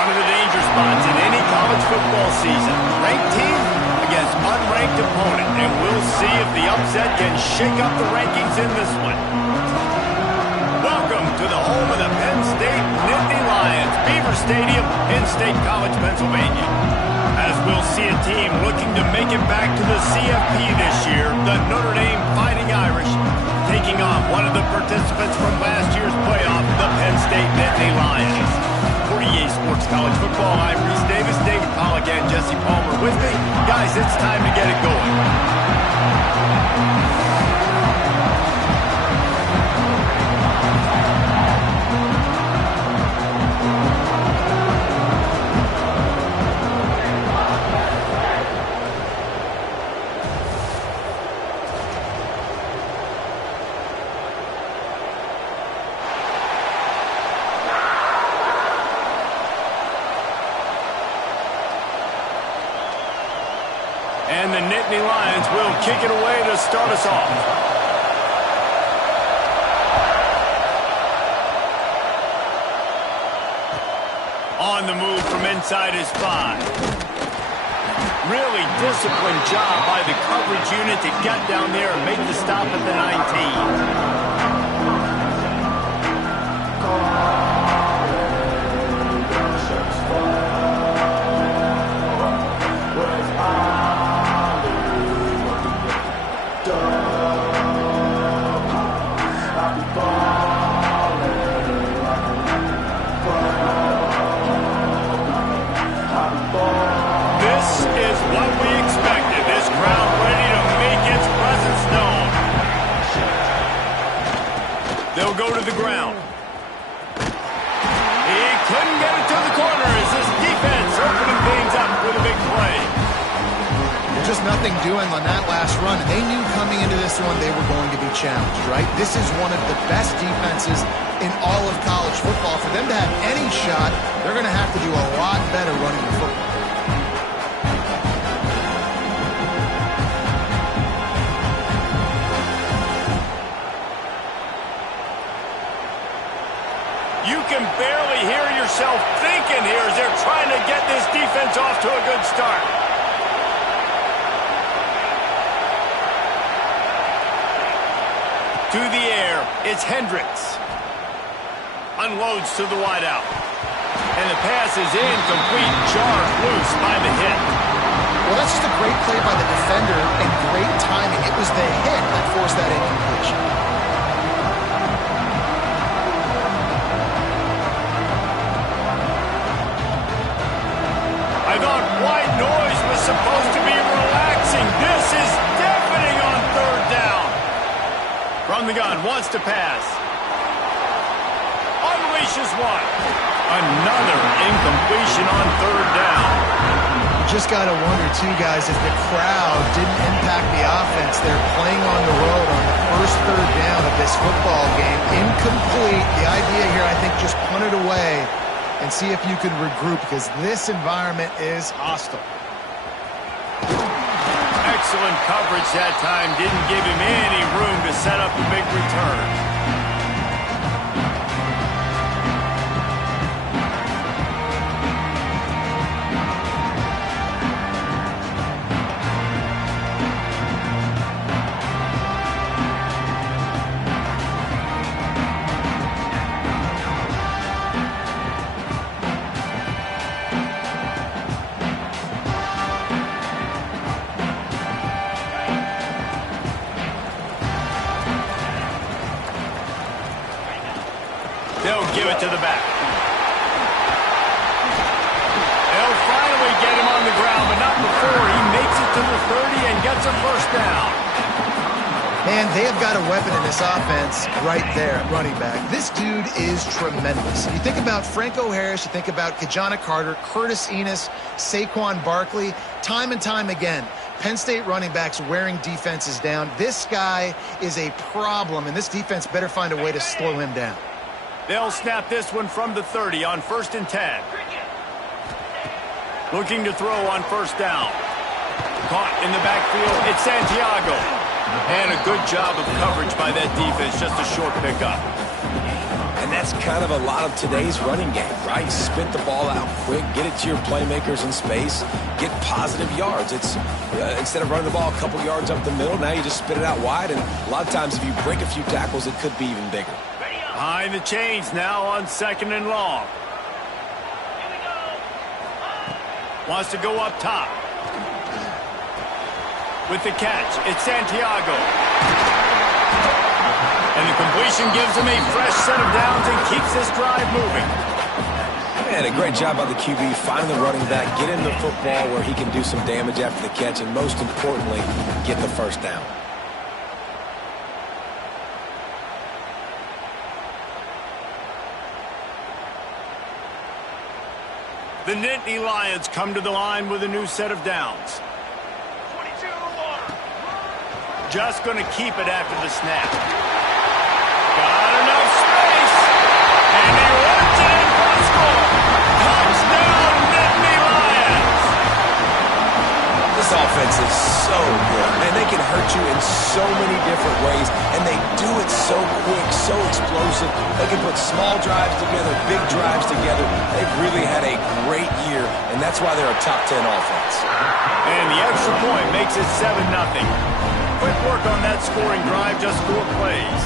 One of the danger spots in any college football season. Ranked team against unranked opponent. And we'll see if the upset can shake up the rankings in this one. Welcome to the home of the Penn State Nittany Lions, Beaver Stadium in State College, Pennsylvania. As we'll see a team looking to make it back to the CFP this year, the Notre Dame Fighting Irish, taking on one of the participants from last year's playoff, the Penn State Nittany Lions. For EA Sports College Football, I'm Reese Davis, David Pollack, and Jesse Palmer with me. Guys, it's time to get it going. And the Nittany Lions will kick it away to start us off. On the move from inside his 5. Really disciplined job by the coverage unit to get down there and make the stop at the 19. They'll go to the ground. He couldn't get it to the corner as this defense opening things up with a big play. Just nothing doing on that last run. They knew coming into this one they were going to be challenged, right? This is one of the best defenses in all of college football. For them to have any shot, they're going to have to do a lot better running the football. You can barely hear yourself thinking here as they're trying to get this defense off to a good start. To the air, it's Hendricks. Unloads to the wideout. And the pass is incomplete, jarred loose by the hit. Well, that's just a great play by the defender and great timing. It was the hit that forced that incompletion. I thought white noise was supposed to be relaxing. This is deafening on third down. From the gun, wants to pass. Unleashes one. Another incompletion on third down. You just got to wonder, too, guys, if the crowd didn't impact the offense. They're playing on the road on the first third down of this football game. Incomplete. The idea here, I think, just punt it away and see if you can regroup, because this environment is hostile. Excellent coverage that time. Didn't give him any room to set up a big return. They'll give it to the back. They'll finally get him on the ground, but not before he makes it to the 30 and gets a first down. Man, they have got a weapon in this offense right there at running back. This dude is tremendous. You think about Franco Harris, you think about Kajana Carter, Curtis Enos, Saquon Barkley, time and time again. Penn State running backs wearing defenses down. This guy is a problem, and this defense better find a way to slow him down. They'll snap this one from the 30 on 1st and 10. Looking to throw on first down. Caught in the backfield, it's Santiago. And a good job of coverage by that defense, just a short pickup. And that's kind of a lot of today's running game, right? Spit the ball out quick, get it to your playmakers in space, get positive yards. It's instead of running the ball a couple yards up the middle, now you just spit it out wide. And a lot of times if you break a few tackles, it could be even bigger. Behind the chains now on 2nd and long. Wants to go up top. With the catch, it's Santiago. And the completion gives him a fresh set of downs and keeps this drive moving. Man, a great job by the QB, finding the running back, get him the football where he can do some damage after the catch, and most importantly, get the first down. The Nittany Lions come to the line with a new set of downs. Just going to keep it after the snap. Got enough space. And he runs it in for a score. Touchdown, Nittany Lions. This offense is so good. Man, they can hurt you in so many different ways, and they do it so quick, so explosive. They can put small drives together, big drives together. They've really had a great year, and that's why they're a top 10 offense. And the extra point makes it 7-0. Quick work on that scoring drive, just 4 plays.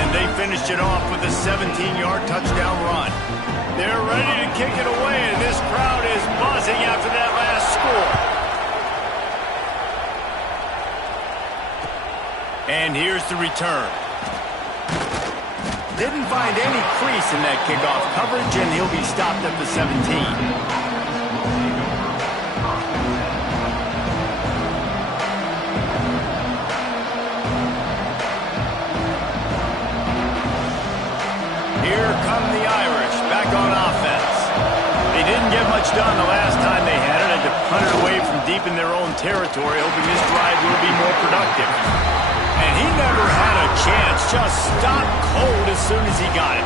And they finished it off with a 17-yard touchdown run. They're ready to kick it away, and this crowd is buzzing after that last score. And here's the return. Didn't find any crease in that kickoff coverage, and he'll be stopped at the 17. Here come the Irish, back on offense. They didn't get much done the last time they had it, and to punt it away from deep in their own territory, hoping this drive will be more productive. And he never had a chance, just stopped cold as soon as he got it.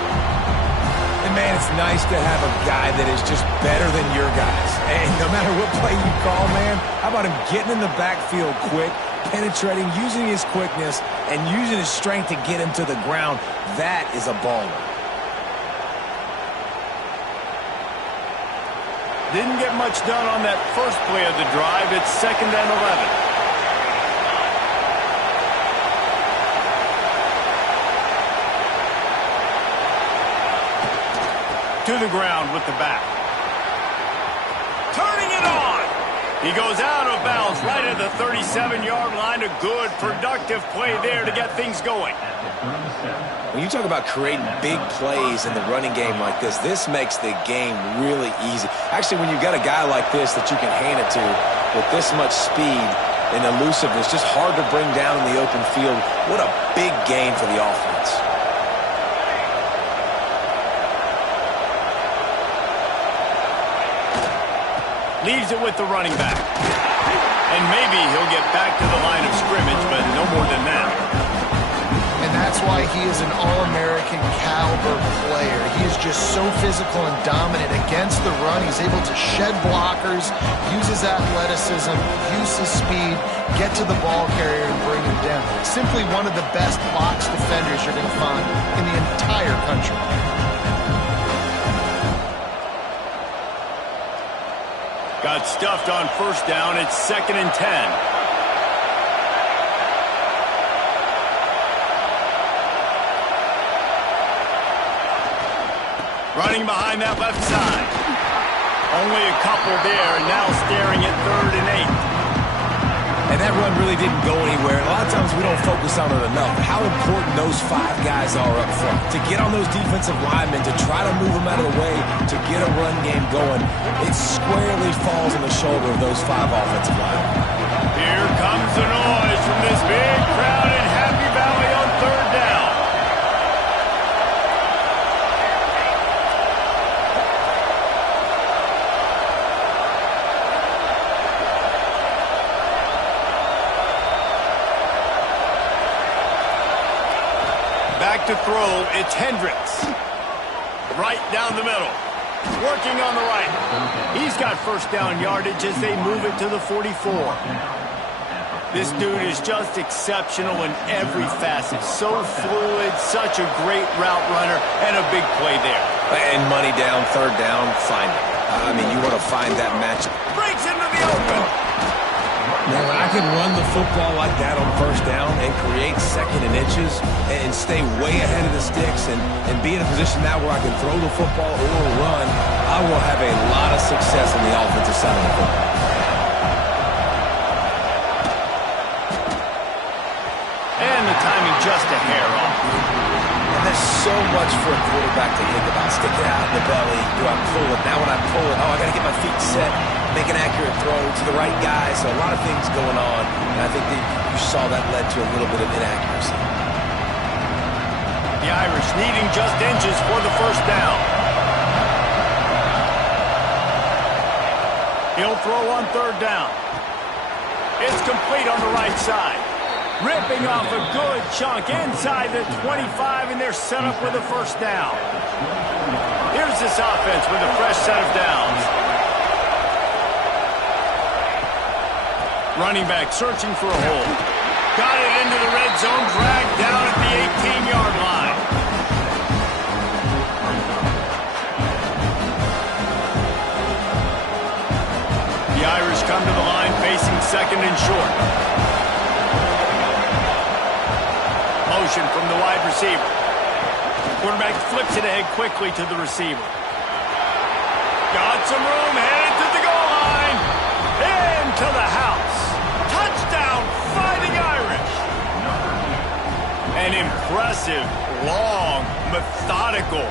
And man, it's nice to have a guy that is just better than your guys. And no matter what play you call, man, how about him getting in the backfield quick, penetrating, using his quickness, and using his strength to get him to the ground? That is a baller. Didn't get much done on that first play of the drive. It's 2nd and 11. To the ground with the back. Turning it on. He goes out of bounds right at the 37-yard line. A good, productive play there to get things going. When you talk about creating big plays in the running game like this makes the game really easy. Actually, when you've got a guy like this that you can hand it to with this much speed and elusiveness, just hard to bring down in the open field, what a big gain for the offense. Leaves it with the running back. And maybe he'll get back to the line of scrimmage, but no more than that. And that's why he is an All-American caliber player. He is just so physical and dominant against the run. He's able to shed blockers, use his athleticism, use his speed, get to the ball carrier and bring him down. Simply one of the best box defenders you're going to find in the entire country. Got stuffed on first down. It's 2nd and 10. Running behind that left side. Only a couple there, and now staring at 3rd and 8. And that run really didn't go anywhere. A lot of times we don't focus on it enough. How important those 5 guys are up front. To get on those defensive linemen, to try to move them out of the way, to get a run game going, it squarely falls on the shoulder of those 5 offensive linemen. Here comes the noise from this big crowd in Happy Valley on 3rd down. Back to throw, it's Hendricks. Right down the middle. Working on the right. He's got first down yardage as they move it to the 44. This dude is just exceptional in every facet. So fluid, such a great route runner, and a big play there. And money down, third down, find it. I mean, you want to find that matchup. Breaks into the open. Now, when I can run the football like that on first down and create second and inches and stay way ahead of the sticks and be in a position now where I can throw the football or run, I will have a lot of success on the offensive side of the football. And the timing just a hair off. And there's so much for a quarterback to think about. Stick it out in the belly. Do I pull it? Now when I pull it, I got to get my feet set, make an accurate throw to the right guy. So a lot of things going on. And I think that you saw that led to a little bit of inaccuracy. The Irish needing just inches for the first down. He'll throw on third down. It's complete on the right side. Ripping off a good chunk inside the 25, and they're set up with a first down. Here's this offense with a fresh set of downs. Running back searching for a hole. Got it into the red zone, dragged down at the 18-yard line. The Irish come to the line facing second and short. Motion from the wide receiver. Quarterback flips it ahead quickly to the receiver. Got some room, headed to the goal line. Into the house. Touchdown, Fighting Irish. An impressive, long, methodical,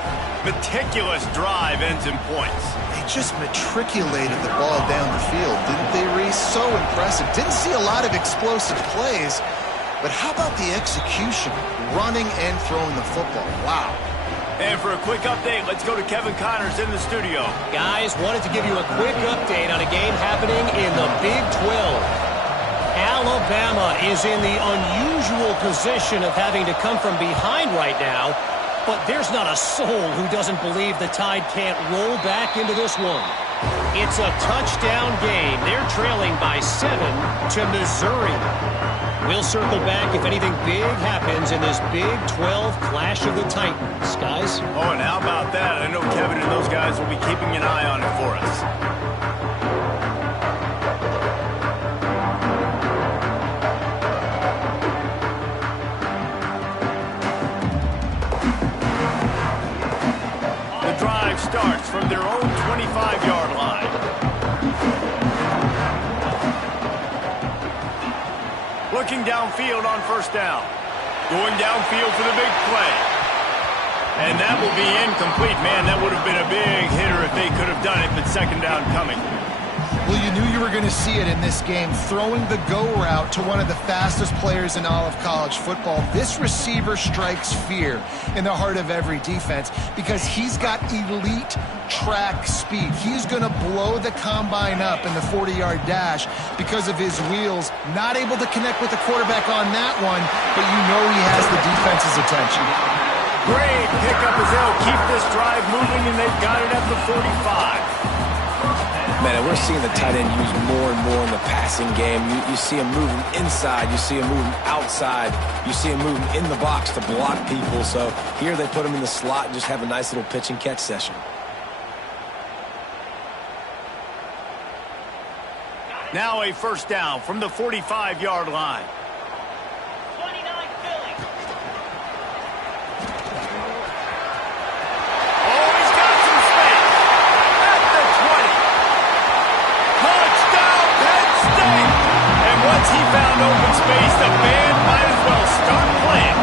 meticulous drive ends in points. They just matriculated the ball down the field, didn't they, Reese? So impressive. Didn't see a lot of explosive plays. But how about the execution, running and throwing the football? Wow. And for a quick update, let's go to Kevin Connors in the studio. Guys, wanted to give you a quick update on a game happening in the Big 12. Alabama is in the unusual position of having to come from behind right now, but there's not a soul who doesn't believe the Tide can't roll back into this one. It's a touchdown game. They're trailing by 7 to Missouri. We'll circle back if anything big happens in this Big 12 Clash of the Titans, guys. Oh, and how about that? I know Kevin and those guys will be keeping an eye on it for us. The drive starts from their own 25-yard line. Looking downfield on first down. Going downfield for the big play. And that will be incomplete. Man, that would have been a big hitter if they could have done it, but second down coming. Well, you knew you were going to see it in this game, throwing the go route to one of the fastest players in all of college football. This receiver strikes fear in the heart of every defense because he's got elite track speed. He's going to blow the combine up in the 40-yard dash because of his wheels. Not able to connect with the quarterback on that one, but you know he has the defense's attention. Great pickup as they'll keep this drive moving, and they've got it at the 45. Man, we're seeing the tight end used more and more in the passing game. You see him moving inside. You see him moving outside. You see him moving in the box to block people. So here they put him in the slot and just have a nice little pitch and catch session. Now a first down from the 45-yard line. He found open space. The band might as well start playing.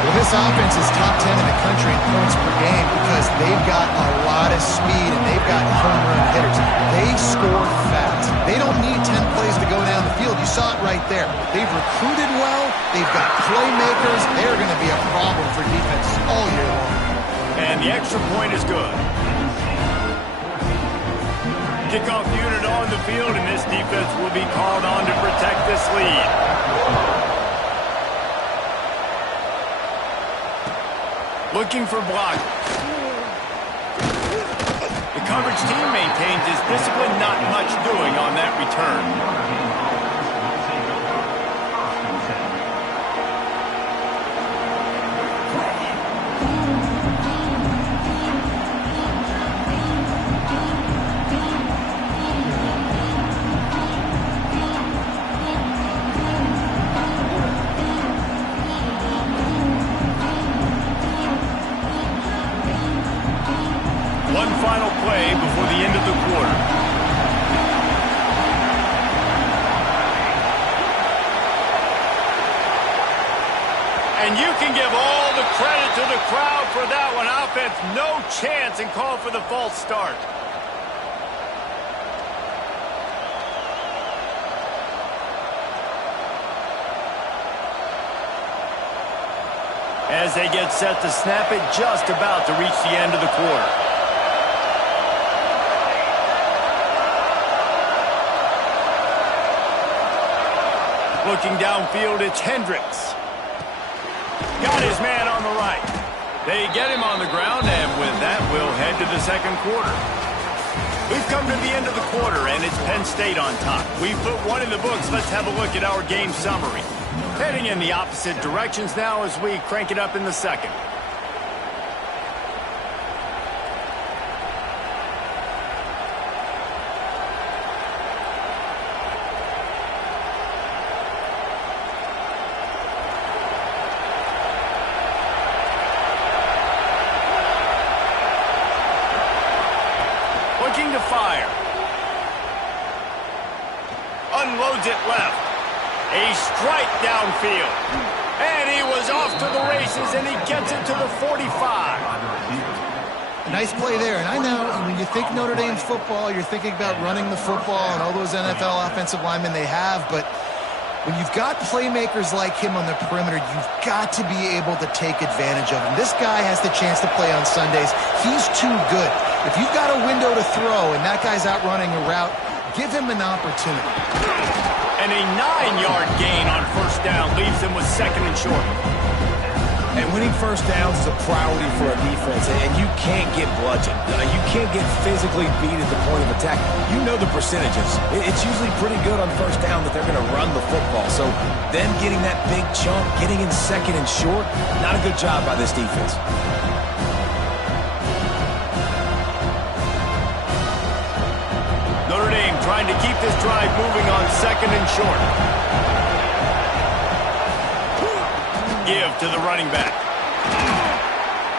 Well, this offense is top 10 in the country in points per game because they've got a lot of speed and they've got home run hitters. They score fast. They don't need 10 plays to go down the field. You saw it right there. They've recruited well. They've got playmakers. They're going to be a problem for defenses all year long. And the extra point is good. Kickoff unit on the field, and this defense will be called on to protect this lead. Looking for blockers. The coverage team maintains its discipline, not much doing on that return. can give all the credit to the crowd for that one. Offense, no chance, and call for the false start. As they get set to snap it, just about to reach the end of the quarter. Looking downfield, it's Hendricks. Got his man on the right. They get him on the ground, and with that, we'll head to the second quarter. We've come to the end of the quarter, and it's Penn State on top. We've put one in the books. Let's have a look at our game summary. Heading in the opposite directions now as we crank it up in the second. Looking to fire. Unloads it left. A strike downfield. And he was off to the races, and he gets it to the 45. Nice play there. And I know when you think Notre Dame football, you're thinking about running the football and all those NFL offensive linemen they have. But when you've got playmakers like him on the perimeter, you've got to be able to take advantage of him. This guy has the chance to play on Sundays. He's too good. If you've got a window to throw and that guy's out running a route, give him an opportunity. And a 9-yard gain on first down leaves them with second and short. And winning first downs is a priority for a defense, and you can't get bludgeoned. You can't get physically beat at the point of attack. You know the percentages. It's usually pretty good on first down that they're going to run the football. So them getting that big chunk, getting in second and short, not a good job by this defense. Notre Dame trying to keep this drive moving on second and short. Give to the running back.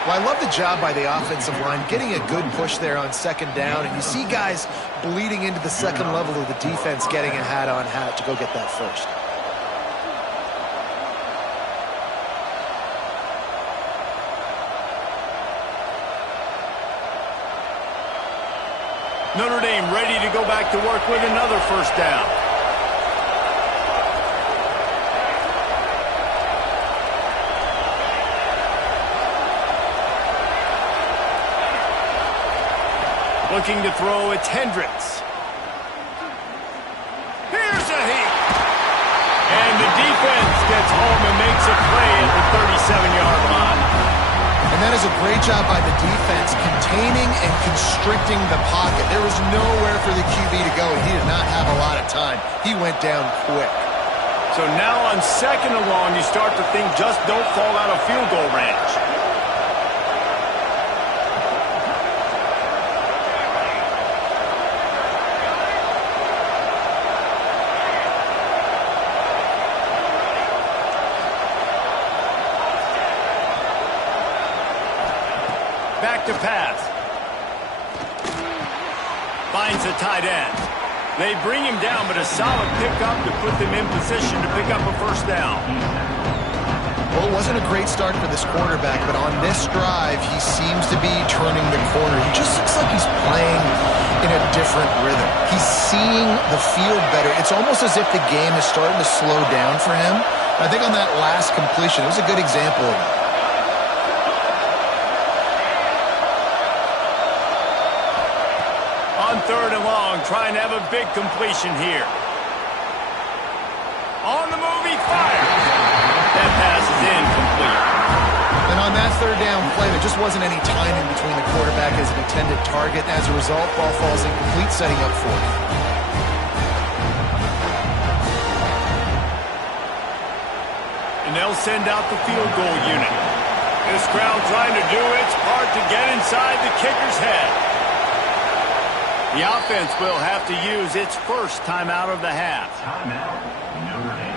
Well, I love the job by the offensive line, getting a good push there on second down, and you see guys bleeding into the second level of the defense getting a hat-on-hat to go get that first. Notre Dame ready to go back to work with another first down. Looking to throw, it's Hendricks. Here's a heat. And the defense gets home and makes a play at the 37-yard line. And that is a great job by the defense, containing and constricting the pocket. There was nowhere for the QB to go, and he did not have a lot of time. He went down quick. So now on second and long, you start to think just don't fall out of field goal range. Back to pass. Finds the tight end. They bring him down, but a solid pickup to put them in position to pick up a first down. Well, it wasn't a great start for this quarterback, but on this drive, he seems to be turning the corner. He just looks like he's playing in a different rhythm. He's seeing the field better. It's almost as if the game is starting to slow down for him. I think on that last completion, it was a good example of that. On third and long, trying to have a big completion here. On the move, he fires. That pass is incomplete. And on that third down play, there just wasn't any timing between the quarterback as an intended target. As a result, ball falls incomplete, setting up fourth. And they'll send out the field goal unit. This crowd trying to do its part to get inside the kicker's head. The offense will have to use its first timeout of the half. Timeout, Notre Dame.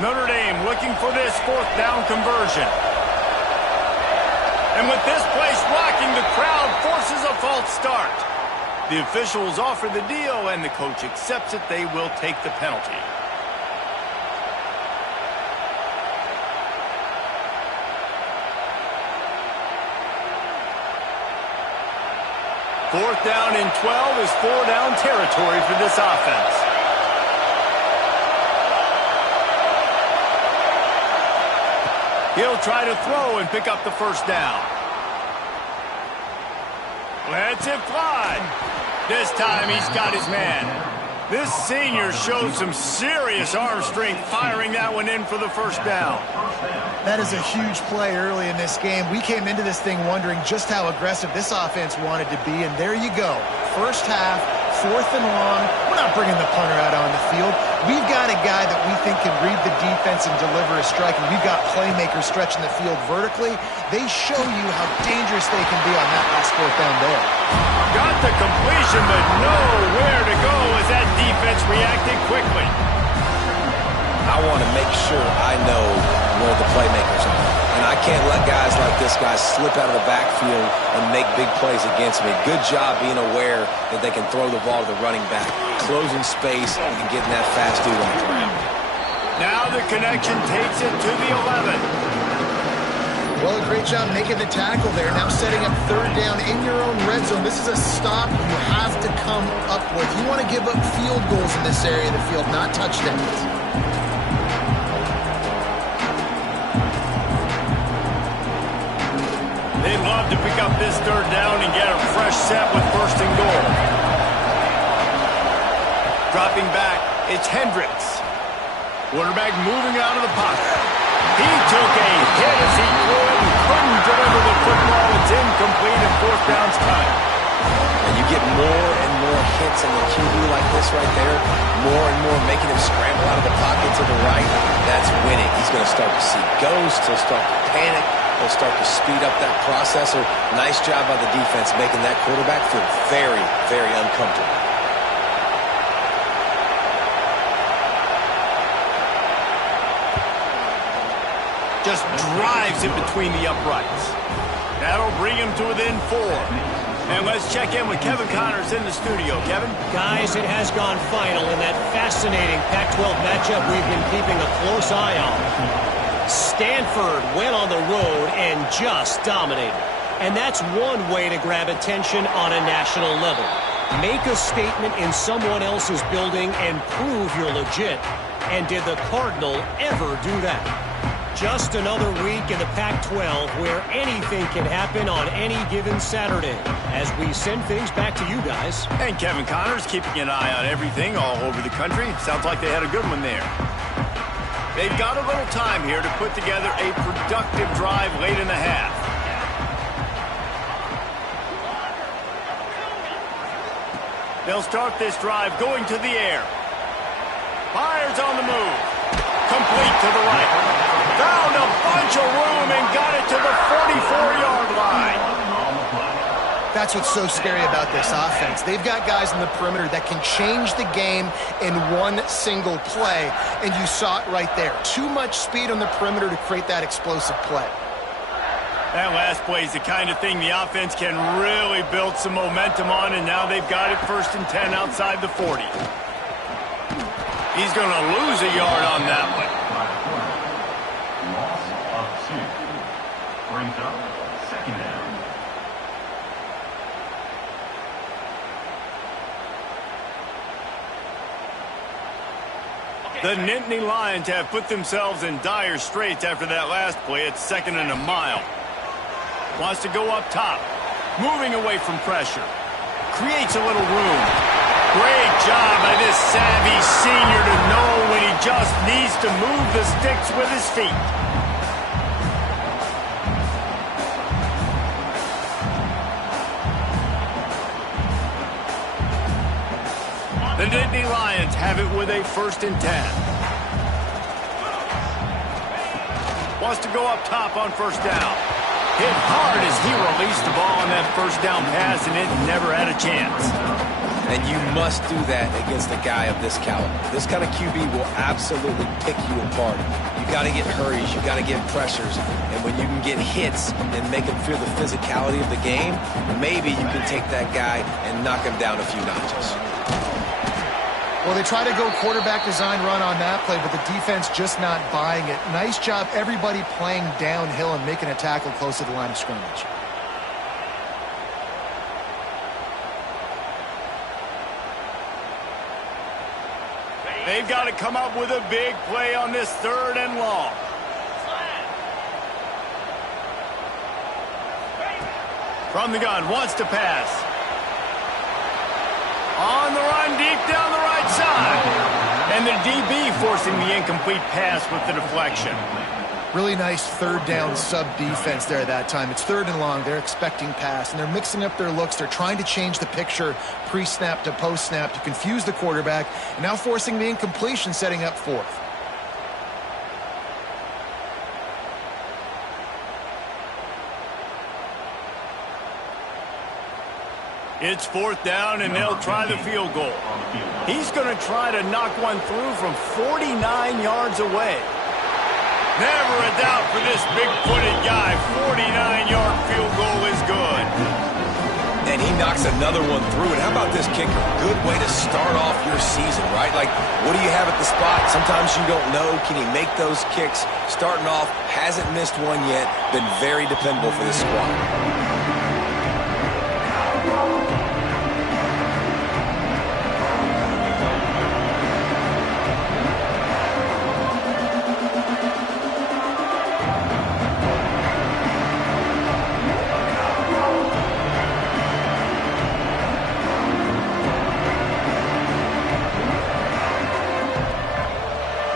Notre Dame looking for this fourth down conversion. And with this place rocking, the crowd forces a false start. The officials offer the deal, and the coach accepts it. They will take the penalty. Fourth down and 12 is four-down territory for this offense. He'll try to throw and pick up the first down. Lets it fly. This time he's got his man. This senior showed some serious arm strength firing that one in for the first down. That is a huge play early in this game. We came into this thing wondering just how aggressive this offense wanted to be, and there you go. First half, fourth and long. We're not bringing the punter out on the field. We've got a guy that we think can read the defense and deliver a strike, and we've got playmakers stretching the field vertically. They show you how dangerous they can be on that last fourth down there. Got the completion, but nowhere to go as that defense reacted quickly. I want to make sure I know where the playmakers are. And I can't let guys like this guy slip out of the backfield and make big plays against me. Good job being aware that they can throw the ball to the running back, closing space and getting that fast dude on the ground. Now the connection takes it to the 11. Well, a great job making the tackle there. Now setting up third down in your own red zone. This is a stop you have to come up with. You want to give up field goals in this area of the field, not touchdowns. They'd love to pick up this third down and get a fresh set with first and goal. Dropping back, it's Hendricks. Quarterback moving out of the pocket. He took a hit as he threw it and couldn't deliver the football. It's incomplete and fourth down's cut. And you get more and more hits on the QB like this right there, more and more making him scramble out of the pocket to the right. That's winning. He's going to start to see ghosts. He'll start to panic. He'll start to speed up that processor. Nice job by the defense making that quarterback feel very, very uncomfortable. Just drives it between the uprights. That'll bring him to within 4. And let's check in with Kevin Connors in the studio. Kevin? Guys, it has gone final in that fascinating Pac-12 matchup we've been keeping a close eye on. Stanford went on the road and just dominated. And that's one way to grab attention on a national level. Make a statement in someone else's building and prove you're legit. And did the Cardinal ever do that? Just another week in the Pac-12 where anything can happen on any given Saturday as we send things back to you guys. And Kevin Connors keeping an eye on everything all over the country. Sounds like they had a good one there. They've got a little time here to put together a productive drive late in the half. They'll start this drive going to the air. Fires on the move. Complete to the right. Found a bunch of room and got it to the 44-yard line. That's what's so scary about this offense. They've got guys in the perimeter that can change the game in one single play, and you saw it right there. Too much speed on the perimeter to create that explosive play. That last play is the kind of thing the offense can really build some momentum on, and now they've got it first and 10 outside the 40. He's going to lose a yard on that one. Loss of 2. Brings up second down. The Nittany Lions have put themselves in dire straits after that last play. It's second and a mile. Wants to go up top. Moving away from pressure. Creates a little room. Great job by this savvy senior to know when he just needs to move the sticks with his feet. The Nittany Lions have it with a first and 10. Wants to go up top on first down. Hit hard as he released the ball on that first down pass, and it never had a chance. And you must do that against a guy of this caliber. This kind of QB will absolutely pick you apart. You got to get hurries. You got to get pressures. And when you can get hits and make him feel the physicality of the game, maybe you can take that guy and knock him down a few notches. Well, they try to go quarterback design run on that play, but the defense just not buying it. Nice job, everybody playing downhill and making a tackle close to the line of scrimmage. They've got to come up with a big play on this 3rd and long. From the gun, wants to pass. On the run, deep down the right side. And the DB forcing the incomplete pass with the deflection. Really nice 3rd down sub-defense there that time. It's 3rd and long. They're expecting pass, and they're mixing up their looks. They're trying to change the picture pre-snap to post-snap to confuse the quarterback, and now forcing the incompletion, setting up 4th. It's 4th down, and they'll try the field goal. He's going to try to knock one through from 49 yards away. Never a doubt for this big-footed guy. 49-yard field goal is good. And he knocks another one through. And how about this kicker? Good way to start off your season, right? Like, what do you have at the spot? Sometimes you don't know. Can he make those kicks? Starting off, hasn't missed one yet. Been very dependable for this squad.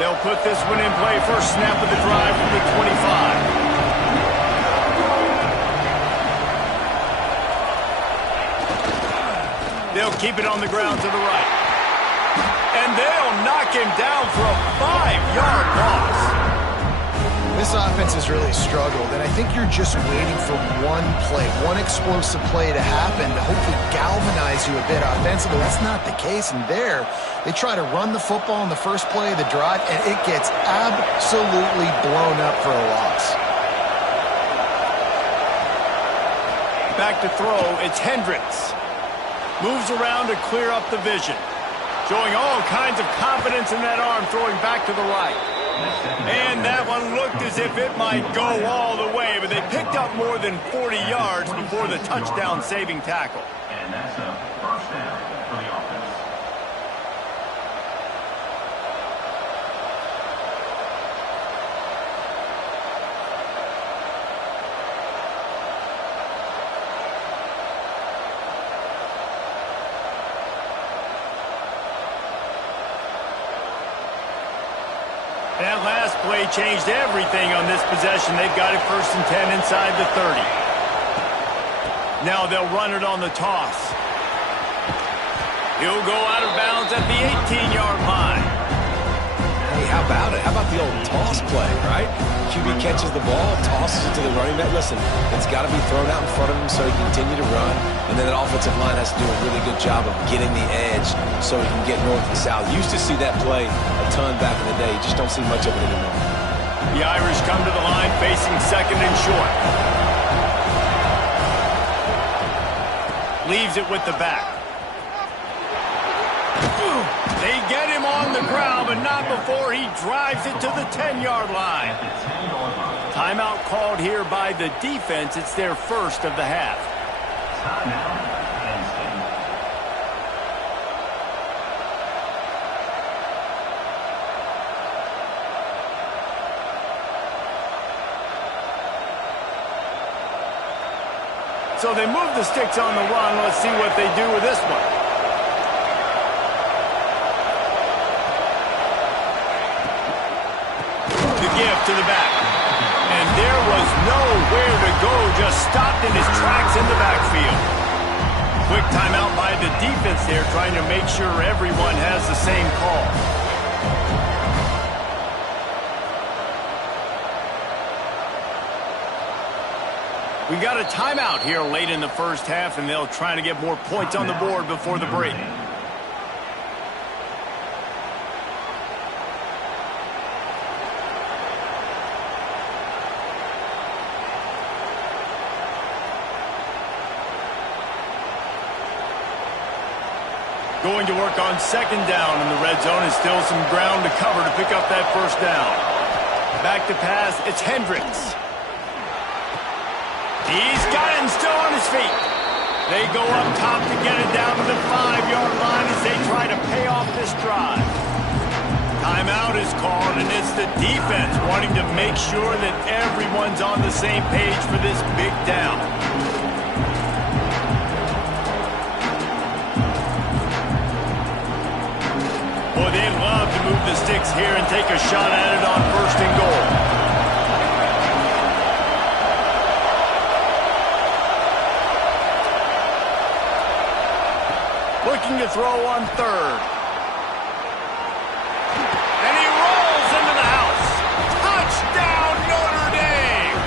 They'll put this one in play. First snap of the drive from the 25. They'll keep it on the ground to the right. And they'll knock him down for a 5-yard loss. This offense has really struggled, and I think you're just waiting for one play, one explosive play to happen to hopefully galvanize you a bit offensively. That's not the case, and there they try to run the football in the first play of the drive, and it gets absolutely blown up for a loss. Back to throw, it's Hendricks. Moves around to clear up the vision. Showing all kinds of confidence in that arm, throwing back to the right. And that one looked as if it might go all the way, but they picked up more than 40 yards before the touchdown-saving tackle. And that's a 1st down for the offense. That last play changed everything on this possession. They've got it 1st and 10 inside the 30. Now they'll run it on the toss. He'll go out of bounds at the 18-yard line. Hey, how about it? How about the old toss play, right? QB catches the ball, tosses it to the running back. Listen, it's got to be thrown out in front of him so he can continue to run. And then that offensive line has to do a really good job of getting the edge so he can get north and south. Used to see that play a ton back in the day. You just don't see much of it anymore. The Irish come to the line facing 2nd and short. Leaves it with the back. They get him on the ground, but not before he drives it to the 10-yard line. Timeout called here by the defense. It's their first of the half. Timeout. So they move the sticks on the run. Let's see what they do with this one. Give to the back. And there was nowhere to go, just stopped in his tracks in the backfield. Quick timeout by the defense there, trying to make sure everyone has the same call. We got a timeout here late in the first half, and they'll try to get more points on the board before the break. Going to work on second down in the red zone, and still some ground to cover to pick up that first down. Back to pass, it's Hendricks. He's got it and still on his feet. They go up top to get it down to the 5-yard line as they try to pay off this drive. Timeout is called, and it's the defense wanting to make sure that everyone's on the same page for this big down. Boy, they'd love to move the sticks here and take a shot at it on first and goal. Looking to throw on third. And he rolls into the house. Touchdown, Notre Dame!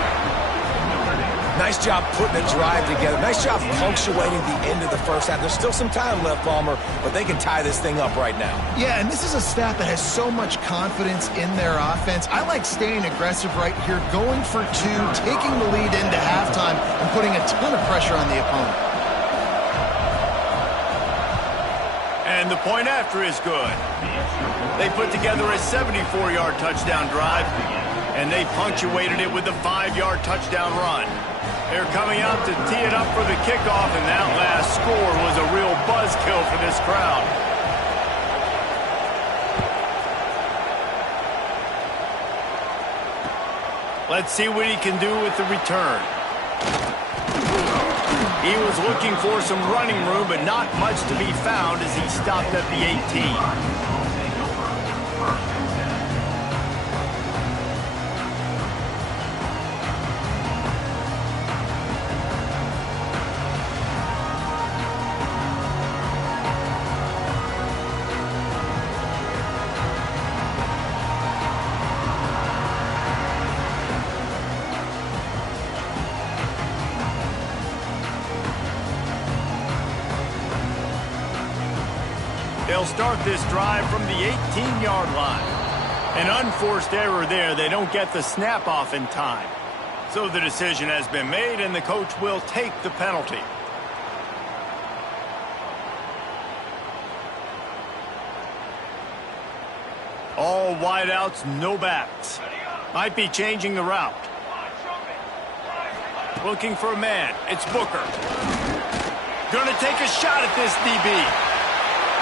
Nice job putting a drive together. Nice job punctuating the end of the first half. There's still some time left, Palmer, but they can tie this thing up right now. Yeah, and this is a staff that has so much confidence in their offense. I like staying aggressive right here, going for two, taking the lead into halftime, and putting a ton of pressure on the opponent. And the point after is good. They put together a 74-yard touchdown drive, and they punctuated it with a 5-yard touchdown run. They're coming out to tee it up for the kickoff, and that last score was a real buzzkill for this crowd. Let's see what he can do with the return. He was looking for some running room, but not much to be found as he stopped at the 18. They'll start this drive from the 18-yard line. An unforced error there. They don't get the snap off in time. So the decision has been made, and the coach will take the penalty. All wideouts, no backs. Might be changing the route. Looking for a man. It's Booker. Gonna take a shot at this DB.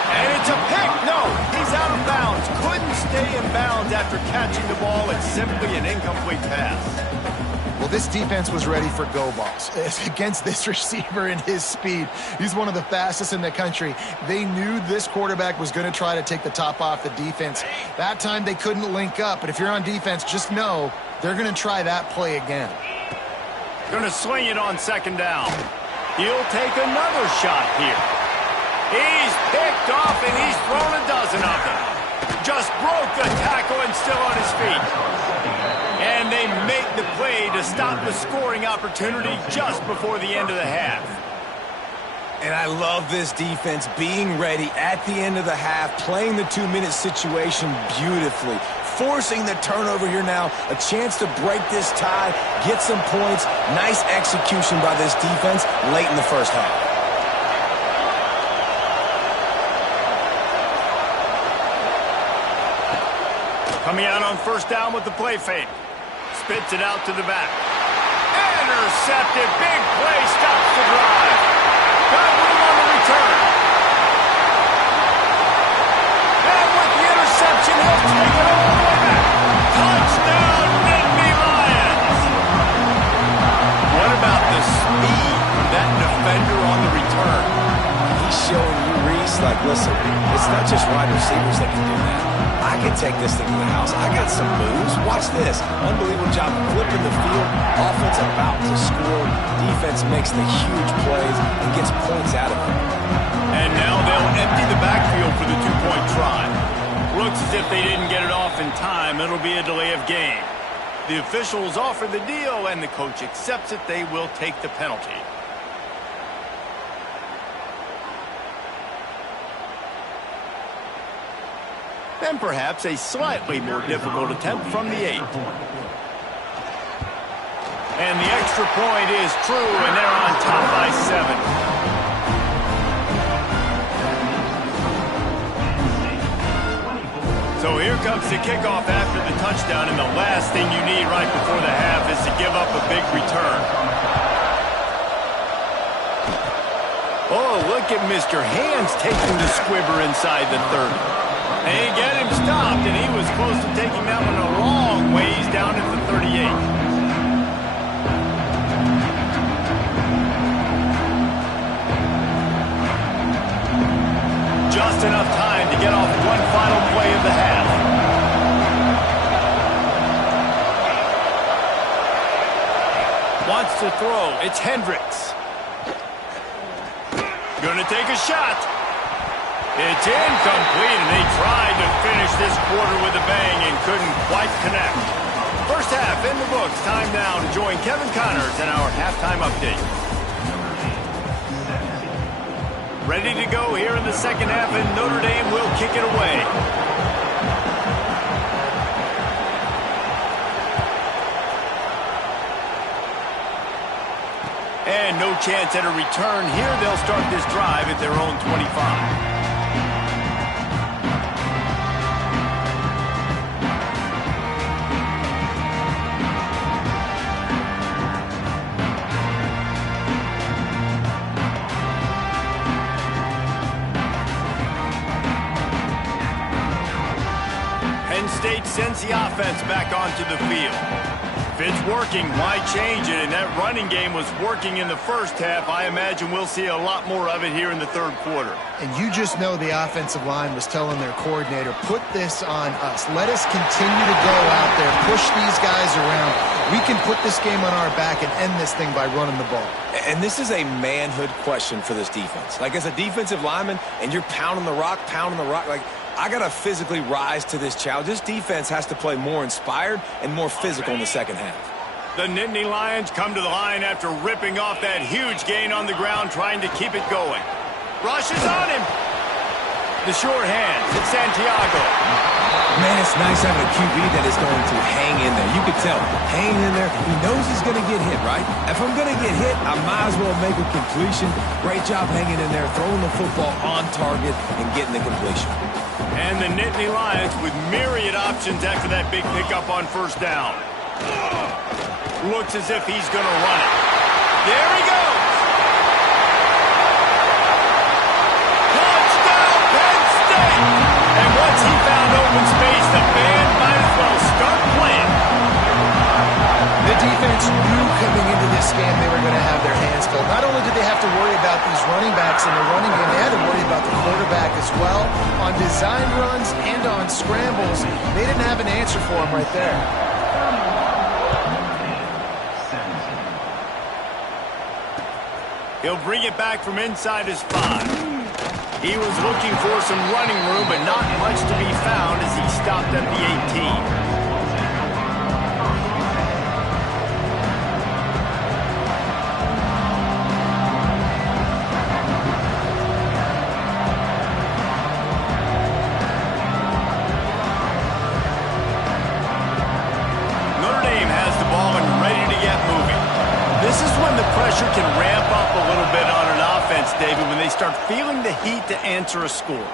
And it's a pick. No, he's out of bounds. Couldn't stay in bounds after catching the ball. It's simply an incomplete pass. Well, this defense was ready for go balls. Against this receiver and his speed, he's one of the fastest in the country. They knew this quarterback was going to try to take the top off the defense. That time they couldn't link up, but if you're on defense, just know they're going to try that play again. Going to swing it on second down. He'll take another shot here. He's picked off, and he's thrown a dozen of them. Just broke the tackle and still on his feet. And they make the play to stop the scoring opportunity just before the end of the half. And I love this defense being ready at the end of the half, playing the 2-minute situation beautifully, forcing the turnover here now, a chance to break this tie, get some points. Nice execution by this defense late in the first half. Coming out on first down with the play fake. Spits it out to the back. Intercepted. Big play. Stops the drive. Got room on the return. And with the interception, he'll take it all the way back. Touchdown, Nittany Lions. What about the speed of that defender on the return? He's showing you, Reese, like, listen, it's not just wide receivers that can do that. I can take this thing to the house. I got some moves. Watch this. Unbelievable job flipping the field. Offense about to score. Defense makes the huge plays and gets points out of it. And now they'll empty the backfield for the two-point try. Looks as if they didn't get it off in time. It'll be a delay of game. The officials offer the deal, and the coach accepts it. They will take the penalty. Then perhaps a slightly more difficult attempt from the 8. And the extra point is true, and they're on top by 7. So here comes the kickoff after the touchdown, and the last thing you need right before the half is to give up a big return. Oh, look at Mr. Hands taking the squibber inside the 30. And he get him stopped, and he was close to taking that one a long ways down at the 38. Just enough time to get off one final play of the half. Wants to throw. It's Hendricks. Gonna take a shot. It's incomplete, and they tried to finish this quarter with a bang and couldn't quite connect. First half in the books. Time now to join Kevin Connors in our halftime update. Ready to go here in the second half, and Notre Dame will kick it away. And no chance at a return here. They'll start this drive at their own 25. State sends the offense back onto the field. If it's working, why change it? And that running game was working in the first half. I imagine we'll see a lot more of it here in the third quarter. And you just know the offensive line was telling their coordinator, put this on us. Let us continue to go out there, push these guys around. We can put this game on our back and end this thing by running the ball. And this is a manhood question for this defense. Like, as a defensive lineman, and you're pounding the rock, like, I got to physically rise to this challenge. This defense has to play more inspired and more physical in the second half. The Nittany Lions come to the line after ripping off that huge gain on the ground, trying to keep it going. Rush is on him. The short hands. It's Santiago. Man, it's nice having a QB that is going to hang in there. You could tell, hanging in there. He knows he's going to get hit, right? If I'm going to get hit, I might as well make a completion. Great job hanging in there, throwing the football on target and getting the completion. And the Nittany Lions with myriad options after that big pickup on first down. Looks as if he's going to run it. There he goes. Touchdown, Penn State. And once he found open space, the band might as well start playing. The defense knew coming into this game they were going to have their hands full. Not only did they have to worry about these running backs in the running game, they had to worry about the quarterback as well. On design runs and on scrambles, they didn't have an answer for him right there. He'll bring it back from inside his 5. He was looking for some running room, but not much to be found as he stopped at the 18. Can ramp up a little bit on an offense, David, when they start feeling the heat to answer a score.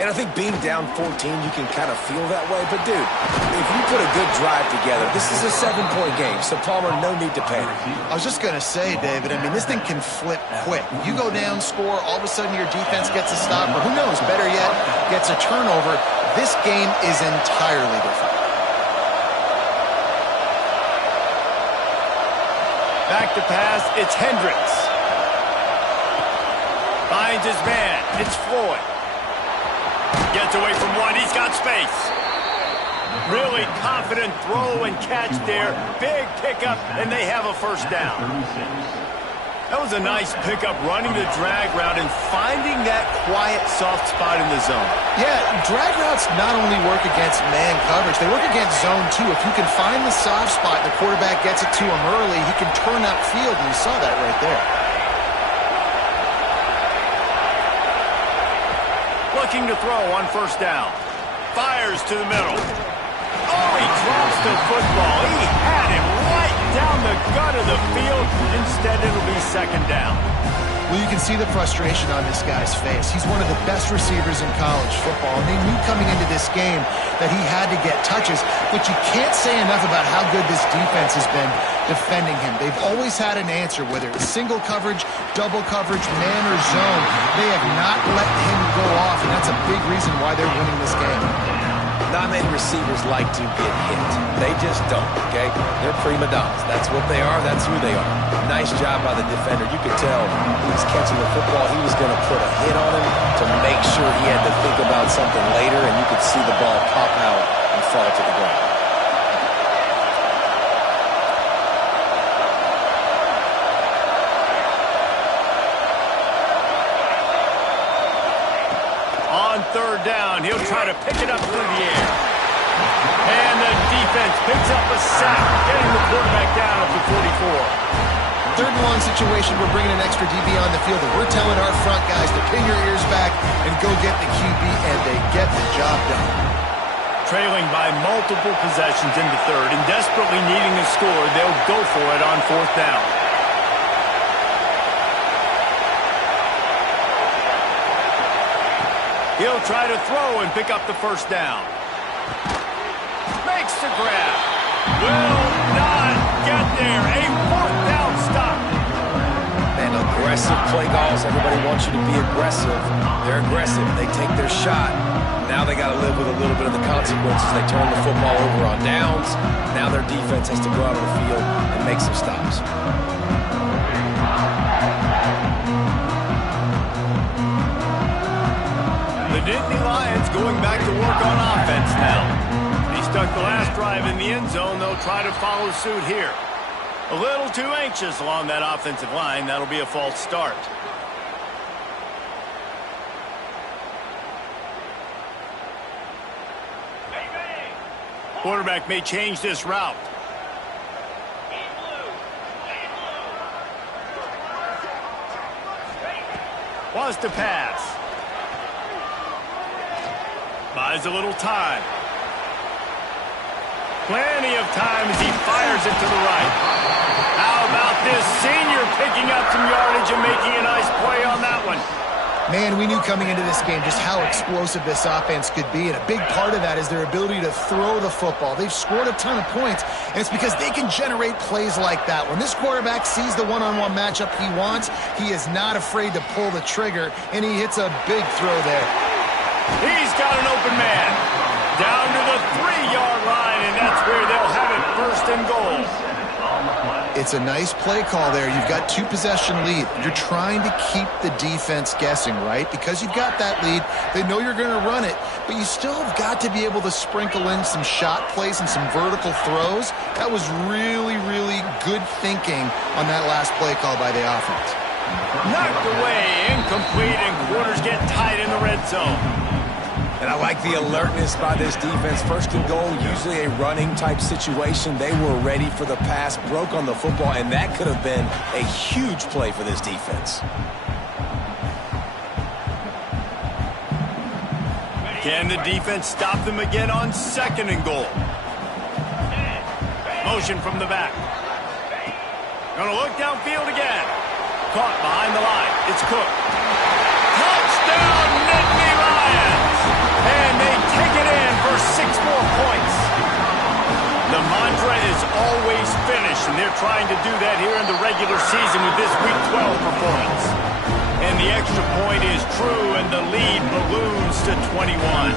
And I think being down 14, you can kind of feel that way. But, dude, if you put a good drive together, this is a 7-point game. So, Palmer, no need to panic. I was just going to say, David, I mean, this thing can flip quick. You go down, score, all of a sudden your defense gets a stop, or who knows, better yet, gets a turnover. This game is entirely different. Back to pass, it's Hendricks. Finds his man, it's Floyd. Gets away from one, he's got space. Really confident throw and catch there. Big pickup, and they have a first down. That was a nice pickup, running the drag route and finding that quiet, soft spot in the zone. Yeah, drag routes not only work against man coverage, they work against zone too. If you can find the soft spot and the quarterback gets it to him early, he can turn upfield, and you saw that right there. Looking to throw on first down. Fires to the middle. Oh, he drops the football. He had him right down the gut of the field. Instead, it'll be second down. Well, you can see the frustration on this guy's face. He's one of the best receivers in college football, and they knew coming into this game that he had to get touches, but you can't say enough about how good this defense has been defending him. They've always had an answer, whether it's single coverage, double coverage, man or zone. They have not let him go off, and that's a big reason why they're winning this game. Not many receivers like to get hit. They just don't, okay? They're prima donnas. That's what they are. That's who they are. Nice job by the defender. You could tell he was catching the football. He was going to put a hit on him to make sure he had to think about something later, and you could see the ball pop out and fall to the ground. Third down, he'll try to pick it up through the air. And the defense picks up a sack, getting the quarterback down at the 44. Third and long situation, we're bringing an extra DB on the field, and we're telling our front guys to pin your ears back and go get the QB, and they get the job done. Trailing by multiple possessions in the third and desperately needing a score, they'll go for it on fourth down. He'll try to throw and pick up the first down. Makes the grab. Will not get there. A fourth down stop. Man, aggressive play calls. Everybody wants you to be aggressive. They're aggressive. They take their shot. Now they got to live with a little bit of the consequences. They turn the football over on downs. Now their defense has to go out on the field and make some stops. The Nittany Lions going back to work on offense now. He stuck the last drive in the end zone. They'll try to follow suit here. A little too anxious along that offensive line. That'll be a false start. Quarterback may change this route. Wants to pass. Buys a little time. Plenty of time as he fires it to the right. How about this senior picking up some yardage and making a nice play on that one? Man, we knew coming into this game just how explosive this offense could be, and a big part of that is their ability to throw the football. They've scored a ton of points, and it's because they can generate plays like that. When this quarterback sees the one-on-one matchup he wants, he is not afraid to pull the trigger, and he hits a big throw there. He's got an open man. Down to the 3-yard line, and that's where they'll have it, first and goal. It's a nice play call there. You've got 2-possession lead. You're trying to keep the defense guessing, right? Because you've got that lead, they know you're going to run it, but you still have got to be able to sprinkle in some shot plays and some vertical throws. That was really, really good thinking on that last play call by the offense. Knocked away, incomplete, and quarters get tight in the red zone. And I like the alertness by this defense. First and goal, usually a running type situation. They were ready for the pass, broke on the football, and that could have been a huge play for this defense. Can the defense stop them again on second and goal? Motion from the back. Gonna look downfield again. Caught behind the line. It's Cook. Touchdown, Nittany Lions! And they take it in for 6 more points. The mantra is always finish, and they're trying to do that here in the regular season with this Week 12 performance. And the extra point is true, and the lead balloons to 21.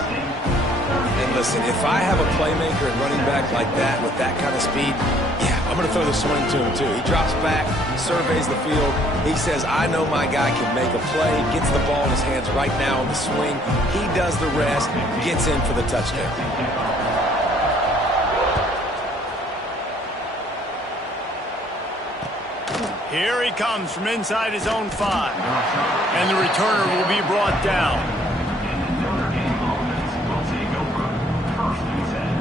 And listen, if I have a playmaker and running back like that with that kind of speed, yeah, I'm going to throw the swing to him too. He drops back, surveys the field. He says, I know my guy can make a play, gets the ball in his hands right now on the swing. He does the rest, gets in for the touchdown. Here he comes from inside his own 5. And the returner will be brought down. And the Notre Dame offense will take over. First and 10.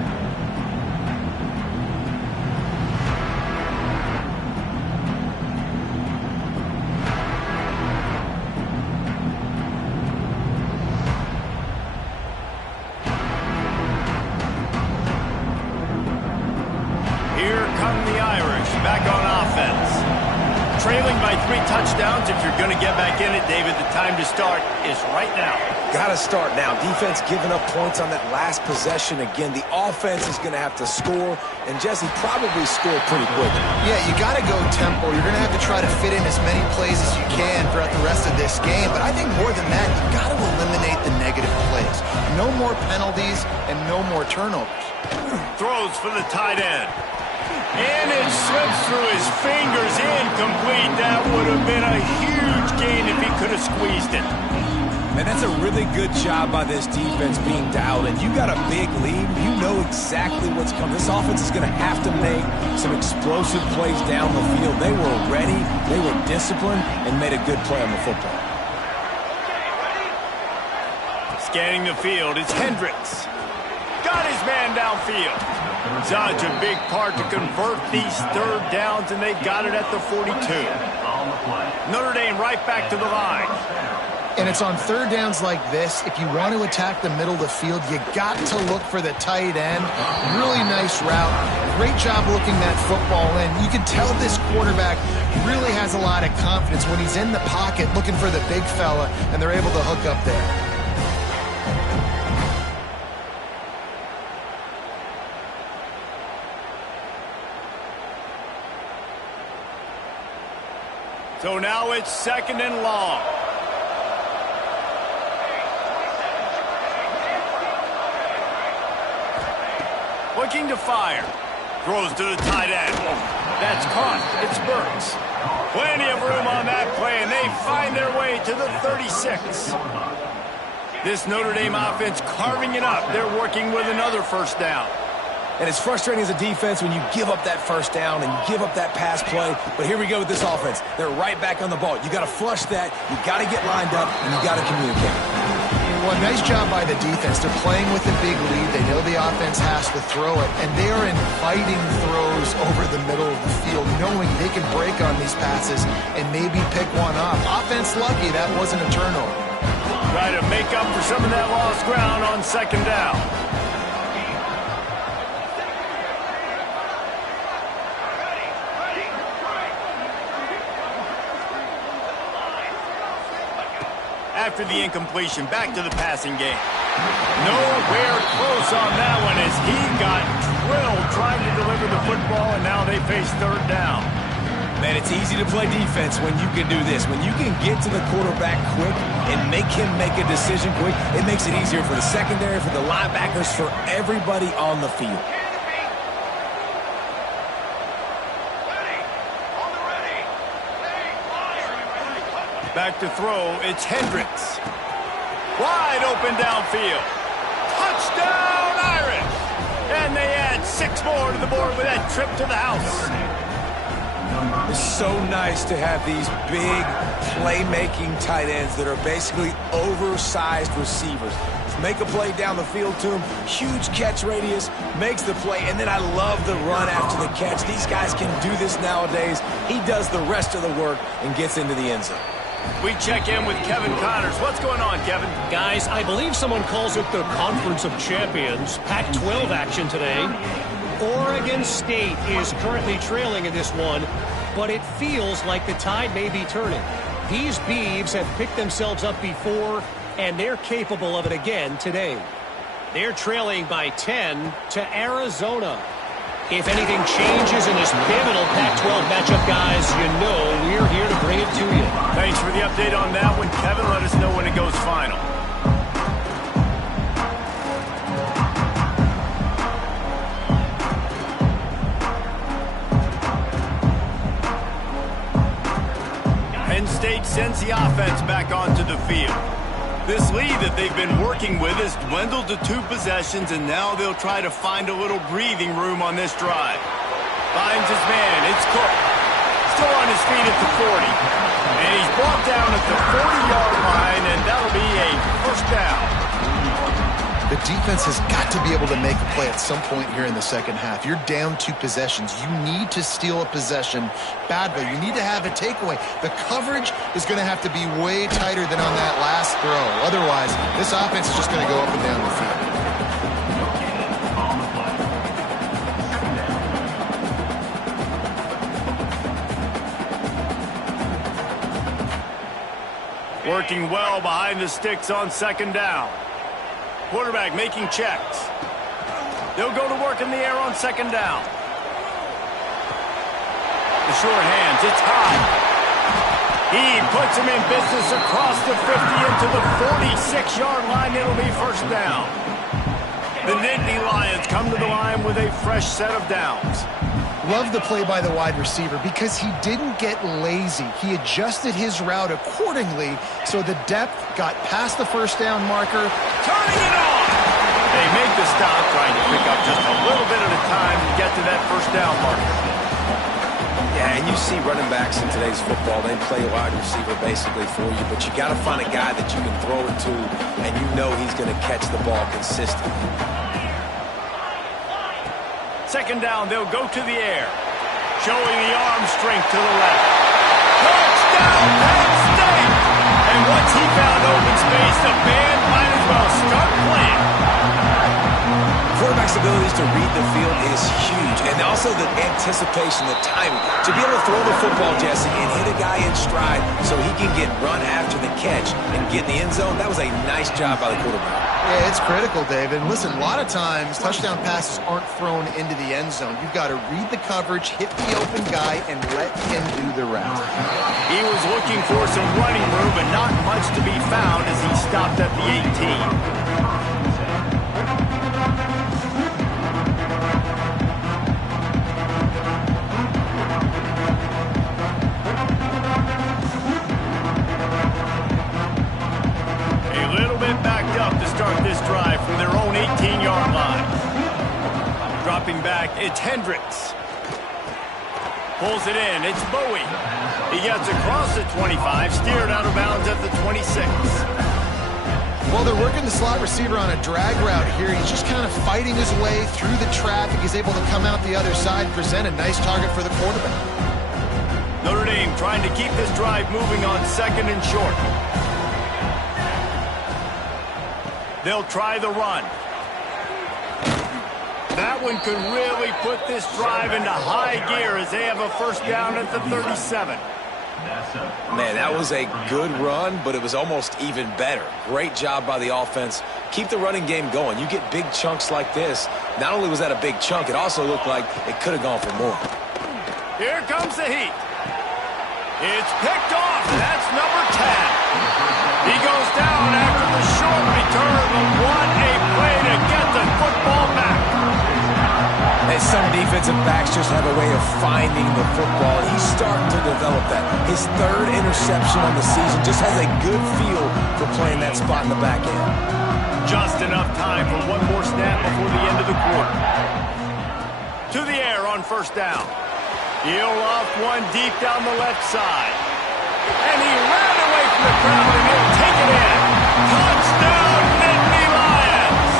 Here come the Irish back on offense. Trailing by 3 touchdowns. If you're going to get back in it, David, the time to start is right now. Got to start now. Defense giving up points on that last possession. Again, the offense is going to have to score, and Jesse probably score pretty quickly. Yeah, you got to go tempo. You're going to have to try to fit in as many plays as you can throughout the rest of this game. But I think more than that, you got to eliminate the negative plays. No more penalties and no more turnovers. Throws for the tight end. And it slips through his fingers, incomplete. That would have been a huge gain if he could have squeezed it. And that's a really good job by this defense being dialed in. You got a big lead. You know exactly what's coming. This offense is going to have to make some explosive plays down the field. They were ready, they were disciplined, and made a good play on the football. Scanning the field, it's Hendricks. Got his man downfield. Such a big part to convert these third downs, and they got it at the 42. Notre Dame right back to the line. And it's on third downs like this, if you want to attack the middle of the field, you got to look for the tight end. Really nice route. Great job looking that football in. You can tell this quarterback really has a lot of confidence when he's in the pocket looking for the big fella, and they're able to hook up there. So now it's 2nd and long. Looking to fire. Throws to the tight end. That's caught. It's Burks. Plenty of room on that play, and they find their way to the 36. This Notre Dame offense carving it up. They're working with another first down. And it's frustrating as a defense when you give up that first down and you give up that pass play. But here we go with this offense. They're right back on the ball. You got to flush that. You got to get lined up, and you got to communicate. Well, nice job by the defense. They're playing with a big lead. They know the offense has to throw it, and they are inviting throws over the middle of the field, knowing they can break on these passes and maybe pick one off. Offense lucky that wasn't a turnover. Try to make up for some of that lost ground on 2nd down. After the incompletion, back to the passing game. Nowhere close on that one as he got drilled trying to deliver the football, and now they face 3rd down. Man, it's easy to play defense when you can do this. When you can get to the quarterback quick and make him make a decision quick, it makes it easier for the secondary, for the linebackers, for everybody on the field. Back to throw, it's Hendricks. Wide open downfield. Touchdown, Irish! And they add 6 more to the board with that trip to the house. It's so nice to have these big playmaking tight ends that are basically oversized receivers. Make a play down the field to him, huge catch radius, makes the play, and then I love the run after the catch. These guys can do this nowadays. He does the rest of the work and gets into the end zone. We check in with Kevin Connors. What's going on, Kevin? Guys, I believe someone calls it the Conference of Champions. Pac-12 action today. Oregon State is currently trailing in this one, but it feels like the tide may be turning. These Beavs have picked themselves up before, and they're capable of it again today. They're trailing by 10 to Arizona. If anything changes in this pivotal Pac-12 matchup, guys, you know we're here to bring it to you. Thanks for the update on that one, Kevin. Let us know when it goes final. Penn State sends the offense back onto the field. This lead that they've been working with has dwindled to 2 possessions, and now they'll try to find a little breathing room on this drive. Finds his man. It's Cook. Still on his feet at the 40. And he's brought down at the 40-yard line, and that'll be a first down. The defense has got to be able to make a play at some point here in the second half. You're down 2 possessions. You need to steal a possession badly. You need to have a takeaway. The coverage is going to have to be way tighter than on that last throw. Otherwise, this offense is just going to go up and down the field. Working well behind the sticks on second down. Quarterback making checks. They'll go to work in the air on second down. The short hands, it's high. He puts him in business across the 50 into the 46-yard line. It'll be first down. The Nittany Lions come to the line with a fresh set of downs. Love the play by the wide receiver because he didn't get lazy. He adjusted his route accordingly, so the depth got past the first down marker. Turning it on! They make the stop, trying to pick up just a little bit at a time to get to that first down marker. Yeah, and you see running backs in today's football, they play wide receiver basically for you, but you got to find a guy that you can throw it to, and you know he's going to catch the ball consistently. Second down, they'll go to the air. Showing the arm strength to the left. Touchdown, Penn State! And once he found open space, the band might as well start playing. Quarterback's abilities to read the field is huge, and also the anticipation, the timing. To be able to throw the football, Jesse, and hit a guy in stride so he can get run after the catch and get in the end zone, that was a nice job by the quarterback. Yeah, it's critical, David. And listen, a lot of times touchdown passes aren't thrown into the end zone. You've got to read the coverage, hit the open guy, and let him do the rest. He was looking for some running room, but not much to be found as he stopped at the 18. Their own 18-yard line. Dropping back, it's Hendricks. Pulls it in, it's Bowie. He gets across the 25, steered out of bounds at the 26. Well, they're working the slot receiver on a drag route here. He's just kind of fighting his way through the traffic. He's able to come out the other side and present a nice target for the quarterback. Notre Dame trying to keep this drive moving on second and short. They'll try the run. That one could really put this drive into high gear as they have a first down at the 37. Man, that was a good run, but it was almost even better. Great job by the offense. Keep the running game going. You get big chunks like this. Not only was that a big chunk, it also looked like it could have gone for more. Here comes the heat. It's picked off, and that's number 10. He goes down after the short return, but what a play to get the football back. And some defensive backs just have a way of finding the football. He's starting to develop that. His third interception on the season, just has a good feel for playing that spot in the back end. Just enough time for one more snap before the end of the quarter. To the air on first down. He'll off one deep down the left side. And he ran away from the crowd and he'll take it in. Touchdown, Nittany Lions!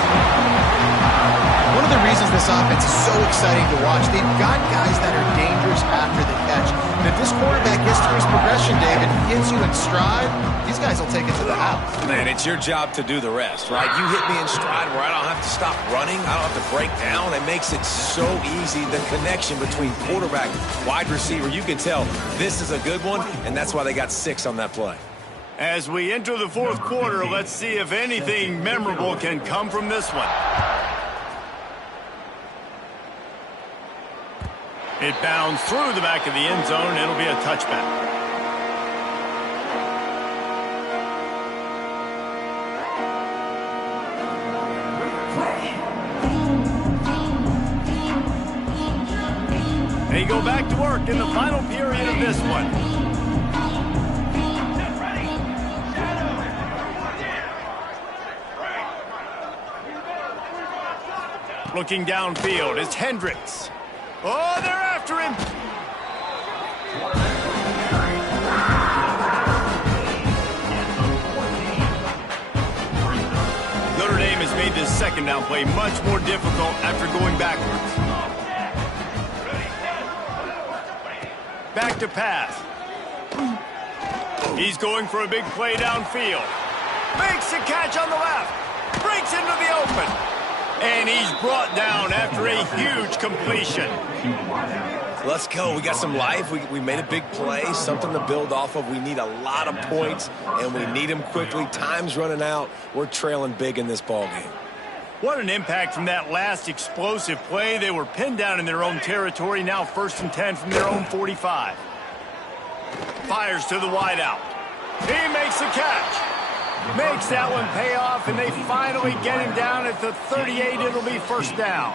One of the reasons this offense is so exciting to watch, they've got guys that are dangerous after the catch. And if this quarterback gets through his progression, David, gets you in stride, these guys will take it to the house. Man, it's your job to do the rest, right? You hit me in stride where I don't have to stop running. I don't have to break down. It makes it so easy, the connection between quarterback, wide receiver. You can tell this is a good one, and that's why they got 6 on that play. As we enter the fourth quarter, let's see if anything memorable can come from this one. It bounds through the back of the end zone, and it'll be a touchback. They go back to work in the final period of this one. Looking downfield, it's Hendricks. Oh, they're after him. Notre Dame has made this second down play much more difficult after going backwards. Back to pass. He's going for a big play downfield. Makes a catch on the left. Breaks into the open. And he's brought down after a huge completion. Let's go. We got some life. We made a big play, something to build off of. We need a lot of points, and we need them quickly. Time's running out. We're trailing big in this ballgame. What an impact from that last explosive play. They were pinned down in their own territory. Now 1st and 10 from their own 45. Fires to the wideout. He makes the catch. Makes that one pay off, and they finally get him down at the 38. It'll be 1st down.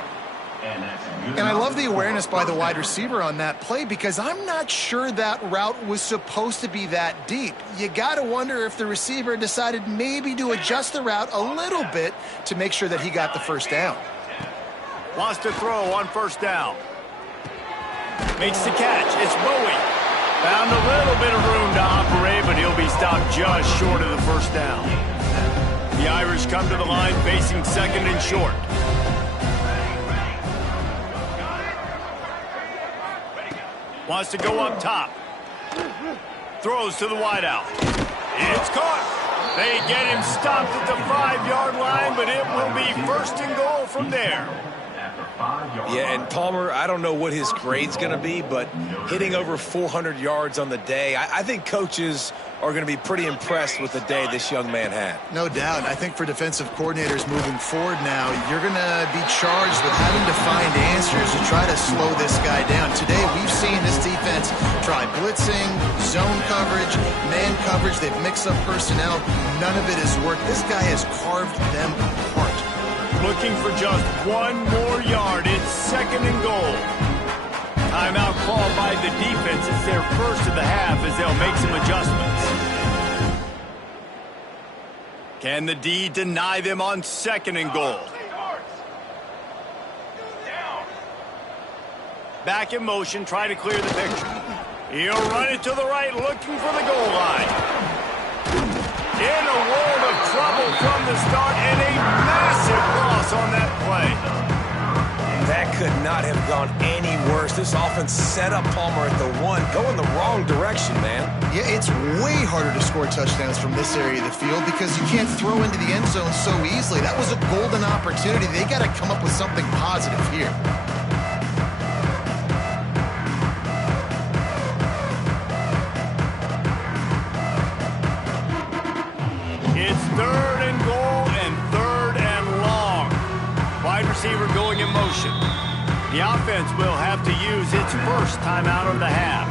And I love the awareness by the wide receiver on that play because I'm not sure that route was supposed to be that deep. You got to wonder if the receiver decided maybe to adjust the route a little bit to make sure that he got the 1st down. Wants to throw on 1st down. Makes the catch. It's Bowie. Found a little bit of room to operate, but he'll be stopped just short of the 1st down. The Irish come to the line facing 2nd and short. Wants to go up top. Throws to the wideout. It's caught. They get him stopped at the 5-yard line, but it will be 1st and goal from there. Yeah, and Palmer, I don't know what his grade's going to be, but hitting over 400 yards on the day, I think coaches are going to be pretty impressed with the day this young man had. No doubt. I think for defensive coordinators moving forward now, you're going to be charged with having to find answers to try to slow this guy down. Today, we've seen this defense try blitzing, zone coverage, man coverage. They've mixed up personnel. None of it has worked. This guy has carved them apart. Looking for just 1 more yard. It's 2nd and goal. Timeout called by the defense. It's their 1st of the half as they'll make some adjustments. Can the D deny them on 2nd and goal? Back in motion, try to clear the picture. He'll run it to the right, looking for the goal line. In a world of trouble from the start, and a massive loss on that play. That could not have gone any worse. This offense set up Palmer at the 1, going the wrong direction, man. Yeah, it's way harder to score touchdowns from this area of the field because you can't throw into the end zone so easily. That was a golden opportunity. They got to come up with something positive here. It's 3rd and goal and 3rd and long. Wide receiver going in motion. The offense will have to use its 1st timeout of the half.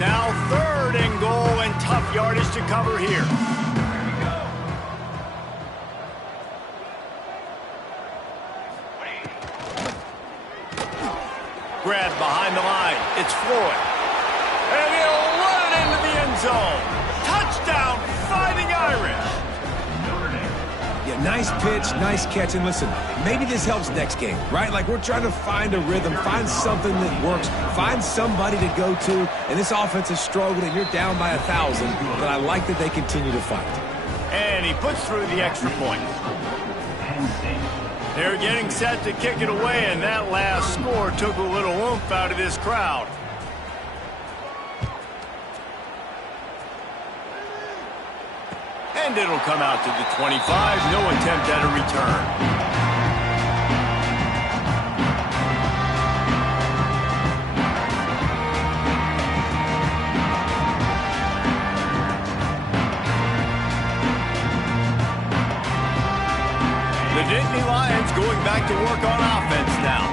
Now 3rd and goal and tough yardage to cover here. Grab behind the line. It's Floyd. And he'll run it into the end zone. Touchdown, Fighting Irish. Yeah, nice pitch, nice catch. And listen, maybe this helps next game, right? Like we're trying to find a rhythm, find something that works, find somebody to go to. And this offense is struggling, and you're down by 1,000. But I like that they continue to fight. And he puts through the extra point. They're getting set to kick it away, and that last score took a little oomph out of this crowd. And it'll come out to the 25. No attempt at a return. The Nittany Lions going back to work on offense now.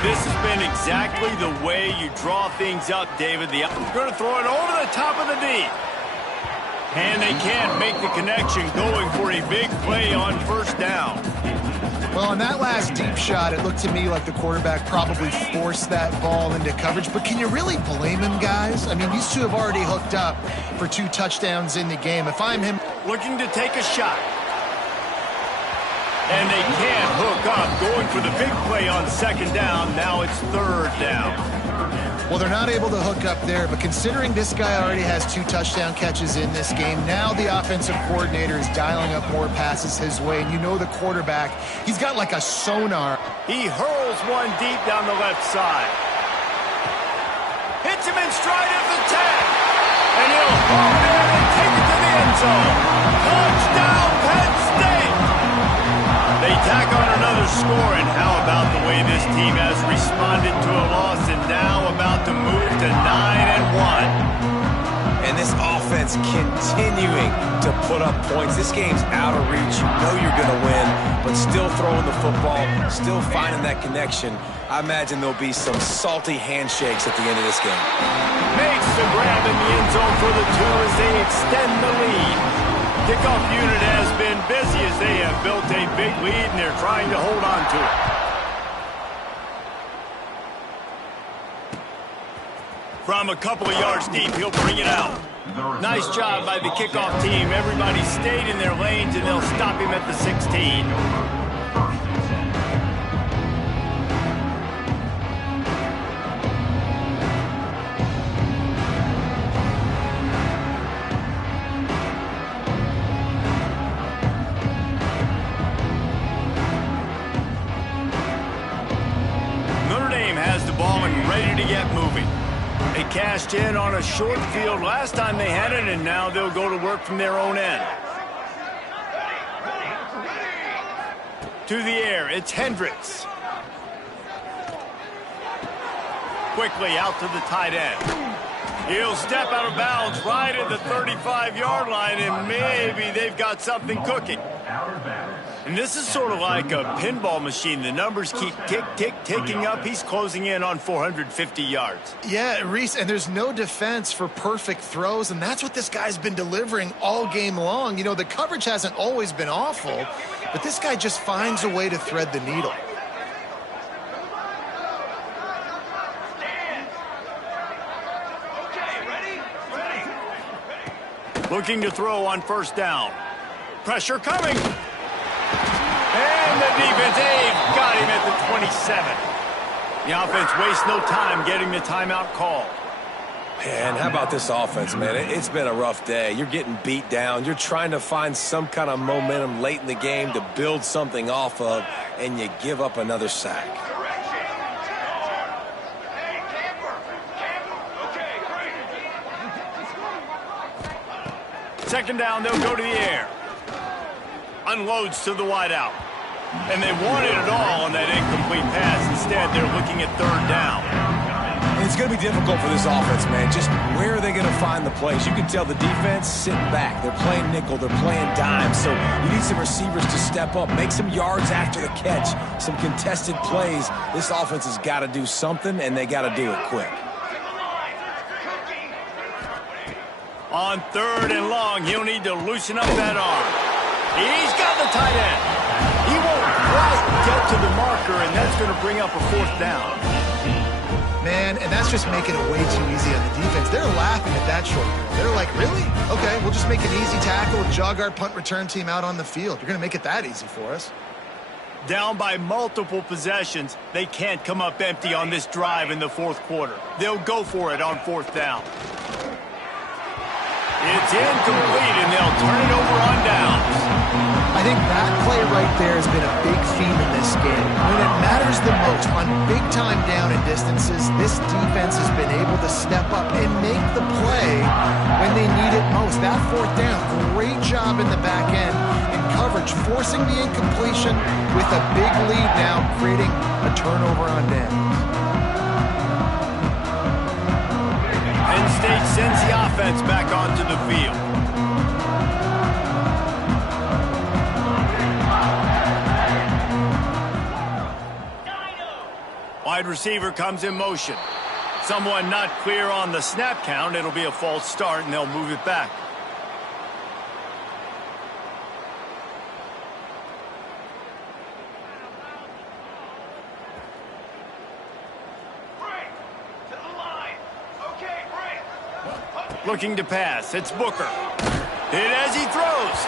This has been exactly the way you draw things up, David. They're going to throw it over the top of the D. And they can't make the connection, going for a big play on 1st down. Well, on that last deep shot, it looked to me like the quarterback probably forced that ball into coverage. But can you really blame him, guys? I mean, these two have already hooked up for 2 touchdowns in the game. If I'm him... Looking to take a shot. And they can't hook up. Going for the big play on second down. Now it's third down. Well, they're not able to hook up there, but considering this guy already has 2 touchdown catches in this game, now the offensive coordinator is dialing up more passes his way. And you know the quarterback, he's got like a sonar. He hurls one deep down the left side. Hits him in stride at the 10. And he'll hold it and take it to the end zone. Touchdown, Penn State! They tack on another score, and how about the way this team has responded to a loss and now about to move to 9-1. And this offense continuing to put up points. This game's out of reach. You know you're going to win, but still throwing the football, still finding that connection. I imagine there'll be some salty handshakes at the end of this game. Makes the grab in the end zone for the 2 as they extend the lead. Kickoff unit has been busy as they have built a big lead, and they're trying to hold on to it. From a couple of yards deep, he'll bring it out. Nice job by the kickoff team. Everybody stayed in their lanes, and they'll stop him at the 16. Notre Dame has the ball and ready to get moving. They cashed in on a short field last time they had it, and now they'll go to work from their own end. To the air, it's Hendricks. Quickly out to the tight end. He'll step out of bounds right at the 35-yard line, and maybe they've got something cooking. And this is sort of like a pinball machine. The numbers keep ticking up. He's closing in on 450 yards. Yeah, Reese, and there's no defense for perfect throws, and that's what this guy's been delivering all game long. You know, the coverage hasn't always been awful, but this guy just finds a way to thread the needle. Looking to throw on first down. Pressure coming. And the defense, they've got him at the 27. The offense wastes no time getting the timeout call. Man, how about this offense, man? It's been a rough day. You're getting beat down. You're trying to find some kind of momentum late in the game to build something off of, and you give up another sack. Second down, they'll go to the air. Unloads to the wideout. And they wanted it all on that incomplete pass. Instead, they're looking at third down. And it's going to be difficult for this offense, man. Just where are they going to find the plays? You can tell the defense sitting back. They're playing nickel. They're playing dime. So you need some receivers to step up, make some yards after the catch, some contested plays. This offense has got to do something, and they got to do it quick. On third and long, he'll need to loosen up that arm. He's got the tight end. He won't quite get to the marker, and that's going to bring up a fourth down. Man, and that's just making it way too easy on the defense. They're laughing at that short field. They're like, really? Okay, we'll just make an easy tackle and jog our punt return team out on the field. You're going to make it that easy for us. Down by multiple possessions, they can't come up empty on this drive in the fourth quarter. They'll go for it on fourth down. It's incomplete, and they'll turn it over on downs. I think that play right there has been a big theme in this game. When it matters the most, on big-time down and distances, this defense has been able to step up and make the play when they need it most. That fourth down, great job in the back end in coverage, forcing the incompletion with a big lead now, creating a turnover on downs. Penn State sends the offense back onto the field. Wide receiver comes in motion. Someone not clear on the snap count. It'll be a false start, and they'll move it back. Looking to pass. It's Booker. Hit as he throws.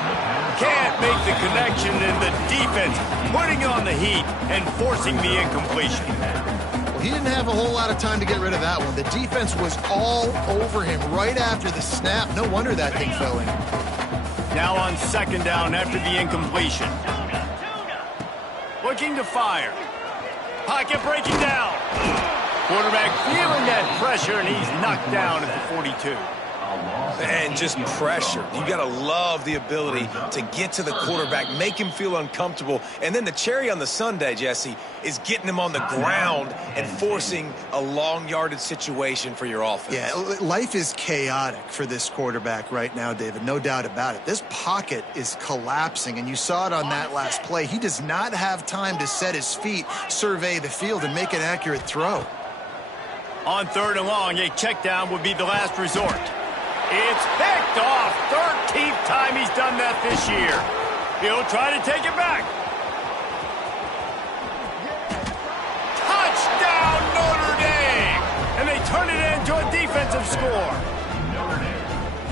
Can't make the connection, and the defense putting on the heat and forcing the incompletion. Well, he didn't have a whole lot of time to get rid of that one. The defense was all over him right after the snap. No wonder that thing fell in. Now on second down after the incompletion. Looking to fire. Pocket breaking down. Quarterback feeling that pressure, and he's knocked down at the 42. And just pressure. You got to love the ability to get to the quarterback, make him feel uncomfortable. And then the cherry on the sundae, Jesse, is getting him on the ground and forcing a long yardage situation for your offense. Yeah, life is chaotic for this quarterback right now, David. No doubt about it. This pocket is collapsing, and you saw it on that last play. He does not have time to set his feet, survey the field, and make an accurate throw. On third and long, a check down would be the last resort. It's picked off. 13th time he's done that this year. He'll try to take it back. Touchdown, Notre Dame! And they turn it into a defensive score.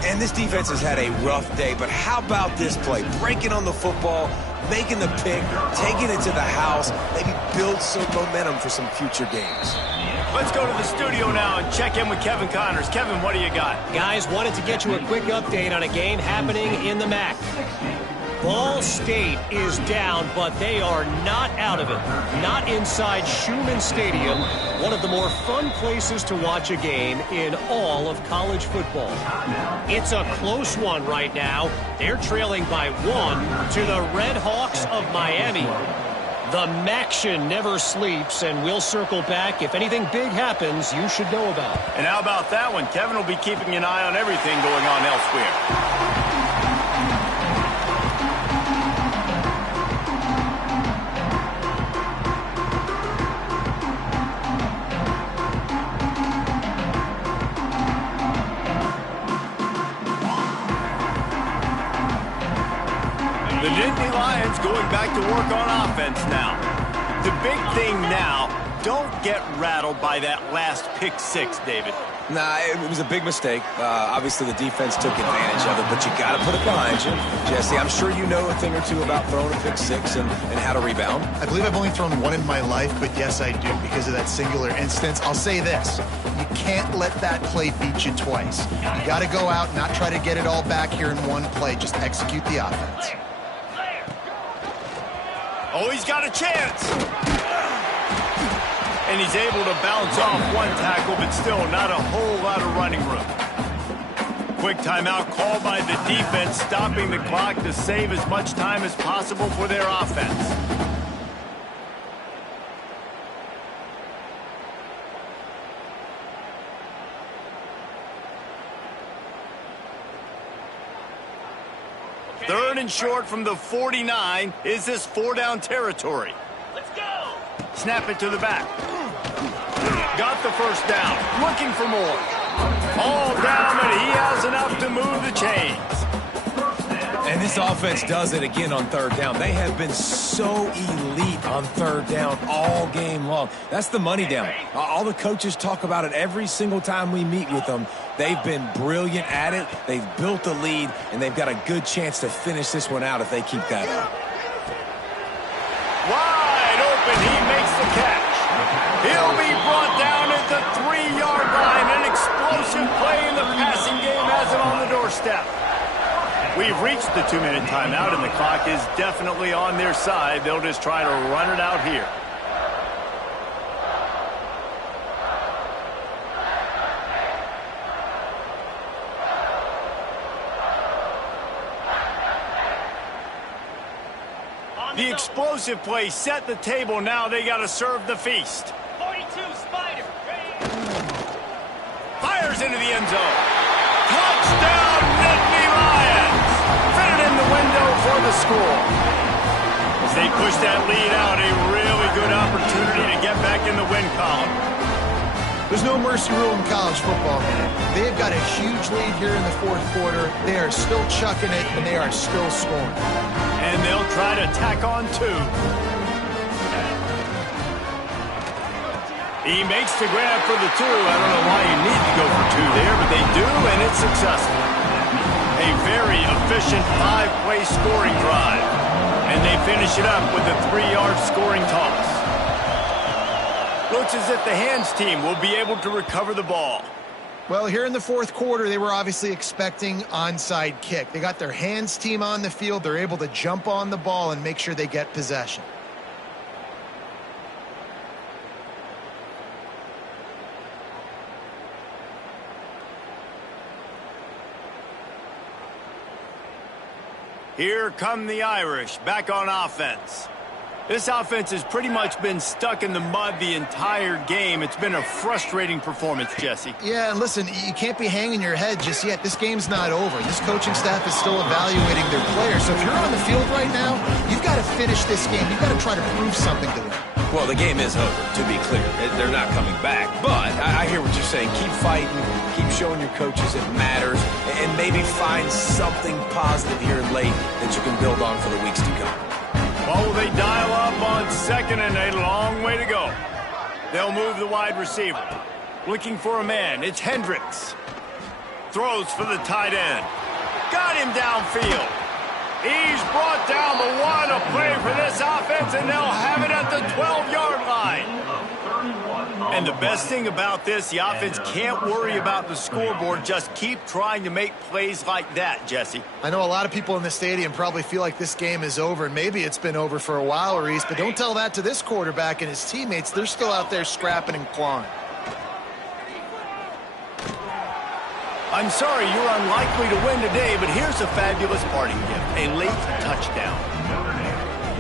And this defense has had a rough day, but how about this play? Breaking on the football, making the pick, taking it to the house, maybe build some momentum for some future games. Let's go to the studio now and check in with Kevin Connors. Kevin, what do you got? Guys, wanted to get you a quick update on a game happening in the MAC. Ball State is down, but they are not out of it. Not inside Schumann Stadium, one of the more fun places to watch a game in all of college football. It's a close one right now. They're trailing by 1 to the Red Hawks of Miami. The Maction never sleeps, and we'll circle back. If anything big happens, you should know about. And how about that one? Kevin will be keeping an eye on everything going on elsewhere. The Nittany Lions going back to work on offense now. The big thing now, don't get rattled by that last pick six, David. Nah, it was a big mistake. Obviously, the defense took advantage of it, but you got to put it behind you. Jesse, I'm sure you know a thing or two about throwing a pick six and how to rebound. I believe I've only thrown one in my life, but yes, I do because of that singular instance. I'll say this. You can't let that play beat you twice. You got to go out, not try to get it all back here in one play. Just execute the offense. Oh, he's got a chance. And he's able to bounce off one tackle, but still not a whole lot of running room. Quick timeout called by the defense, stopping the clock to save as much time as possible for their offense. Third and short from the 49. Is this 4-down territory? Let's go! Snap it to the back. Got the first down. Looking for more. All down, and he has enough to move the chains. And this offense does it again on third down. They have been so elite on third down all game long. That's the money down. All the coaches talk about it every single time we meet with them. They've been brilliant at it. They've built the lead, and they've got a good chance to finish this one out if they keep that up. Wide open, he makes the catch. He'll be brought down at the 3-yard line. An explosive play in the passing game has him on the doorstep. We've reached the 2-minute timeout, and the clock is definitely on their side. They'll just try to run it out here. The explosive play set the table. Now they got to serve the feast. 42, Spider. Fires into the end zone. Touchdown, Nittany Lions. Fitted in the window for the score. As they push that lead out, a really good opportunity to get back in the win column. There's no mercy rule in college football, man. They've got a huge lead here in the fourth quarter. They are still chucking it, and they are still scoring. And they'll try to tack on 2. He makes the grab for the 2. I don't know why you need to go for 2 there, but they do, and it's successful. A very efficient 5-play scoring drive. And they finish it up with a 3-yard scoring toss. Looks as if the hands team will be able to recover the ball. Well, here in the fourth quarter, they were obviously expecting onside kick. They got their hands team on the field. They're able to jump on the ball and make sure they get possession. Here come the Irish, back on offense. This offense has pretty much been stuck in the mud the entire game. It's been a frustrating performance, Jesse. Yeah, and listen, you can't be hanging your head just yet. This game's not over. This coaching staff is still evaluating their players. So if you're on the field right now, you've got to finish this game. You've got to try to prove something to them. Well, the game is over, to be clear. They're not coming back. But I hear what you're saying. Keep fighting. Keep showing your coaches it matters. And maybe find something positive here late that you can build on for the weeks to come. Oh, they dial up on second and a long way to go. They'll move the wide receiver. Looking for a man. It's Hendricks. Throws for the tight end. Got him downfield. He's brought down, but what a play for this offense, and they'll have it at the 12-yard line. And the best thing about this, the offense can't worry about the scoreboard. Just keep trying to make plays like that, Jesse. I know a lot of people in the stadium probably feel like this game is over, and maybe it's been over for a while, Reese, but don't tell that to this quarterback and his teammates. They're still out there scrapping and clawing. I'm sorry you're unlikely to win today, but here's a fabulous parting gift, a late touchdown.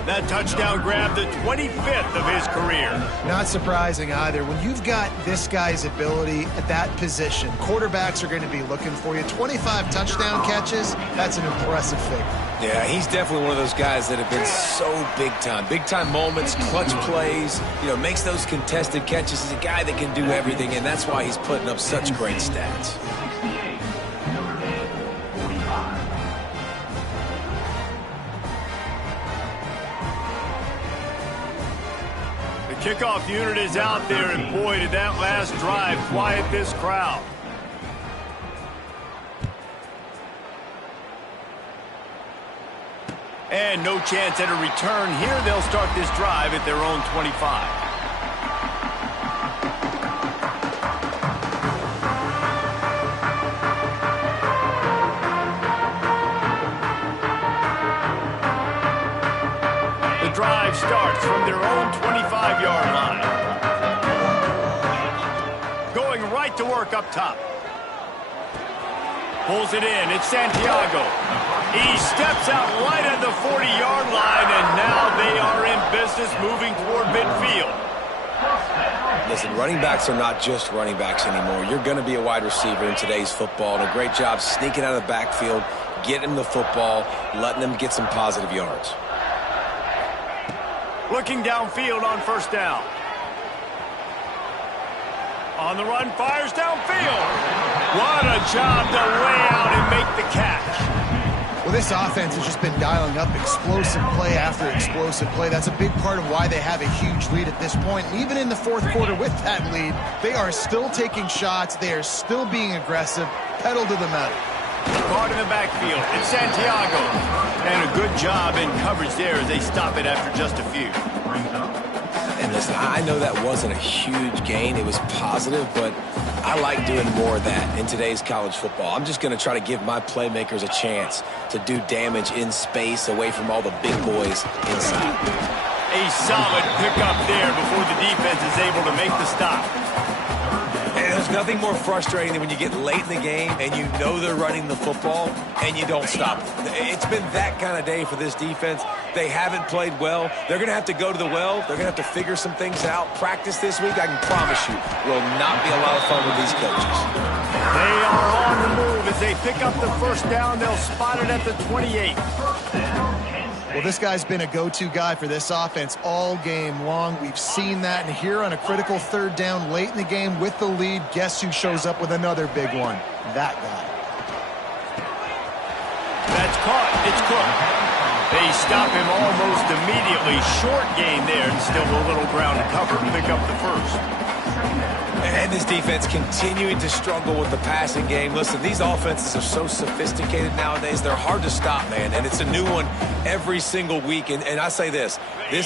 That touchdown grabbed the 25th of his career. Not surprising either. When you've got this guy's ability at that position, quarterbacks are going to be looking for you. 25 touchdown catches, that's an impressive figure. Yeah, he's definitely one of those guys that have been so big time. Big time moments, clutch plays, makes those contested catches. He's a guy that can do everything, and that's why he's putting up such great stats. Kickoff unit is out there, and boy, did that last drive quiet this crowd. And no chance at a return here. They'll start this drive at their own 25. Drive starts from their own 25-yard line. Going right to work up top. Pulls it in. It's Santiago. He steps out right at the 40-yard line, and now they are in business moving toward midfield. Listen, running backs are not just running backs anymore. You're going to be a wide receiver in today's football, and a great job sneaking out of the backfield, getting the football, letting them get some positive yards. Looking downfield on first down. On the run, fires downfield. What a job to lay out and make the catch. Well, this offense has just been dialing up explosive play after explosive play. That's a big part of why they have a huge lead at this point. And even in the fourth quarter with that lead, they are still taking shots. They are still being aggressive. Pedal to the metal. Caught in the backfield. It's Santiago. And a good job in coverage there as they stop it after just a few. And listen, I know that wasn't a huge gain. It was positive, but I like doing more of that in today's college football. I'm just going to try to give my playmakers a chance to do damage in space away from all the big boys inside. A solid pickup there before the defense is able to make the stop. And there's nothing more frustrating than when you get late in the game and you know they're running the football and you don't stop them. It's been that kind of day for this defense. They haven't played well. They're going to have to go to the well. They're going to have to figure some things out. Practice this week, I can promise you, will not be a lot of fun with these coaches. They are on the move. As they pick up the first down, they'll spot it at the 28. Well, this guy's been a go-to guy for this offense all game long. We've seen that, and here on a critical third down late in the game with the lead, guess who shows up with another big one? That guy. That's caught. It's Cook. They stop him almost immediately. Short gain there, and still a little ground to cover to pick up the first. And this defense continuing to struggle with the passing game. Listen, these offenses are so sophisticated nowadays. They're hard to stop, man. And it's a new one every single week. And I say this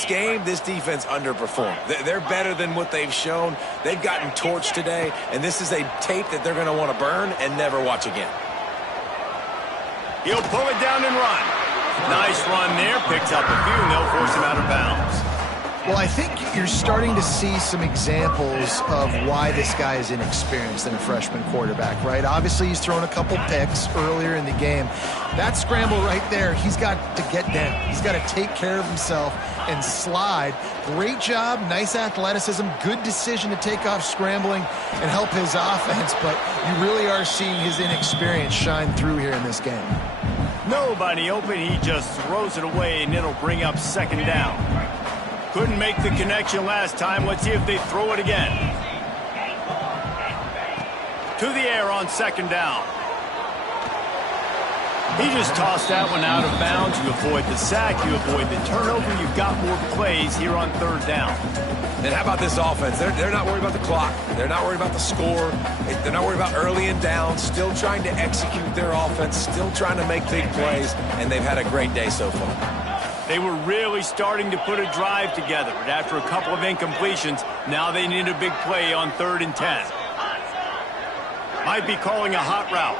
game, this defense underperformed. They're better than what they've shown. They've gotten torched today. And this is a tape that they're going to want to burn and never watch again. He'll pull it down and run. Nice run there. Picks up a few, and they'll force him out of bounds. Well, I think you're starting to see some examples of why this guy is inexperienced in a freshman quarterback, right? Obviously, he's thrown a couple picks earlier in the game. That scramble right there, he's got to get down. He's got to take care of himself and slide. Great job, nice athleticism, good decision to take off scrambling and help his offense, but you really are seeing his inexperience shine through here in this game. Nobody open, he just throws it away, and it'll bring up second down. Couldn't make the connection last time. Let's see if they throw it again. To the air on second down. He just tossed that one out of bounds. You avoid the sack, you avoid the turnover. You've got more plays here on third down. And how about this offense? They're not worried about the clock. They're not worried about the score. They're not worried about early and down. Still trying to execute their offense. Still trying to make big plays. And they've had a great day so far. They were really starting to put a drive together, but after a couple of incompletions, now they need a big play on 3rd and 10. Might be calling a hot route.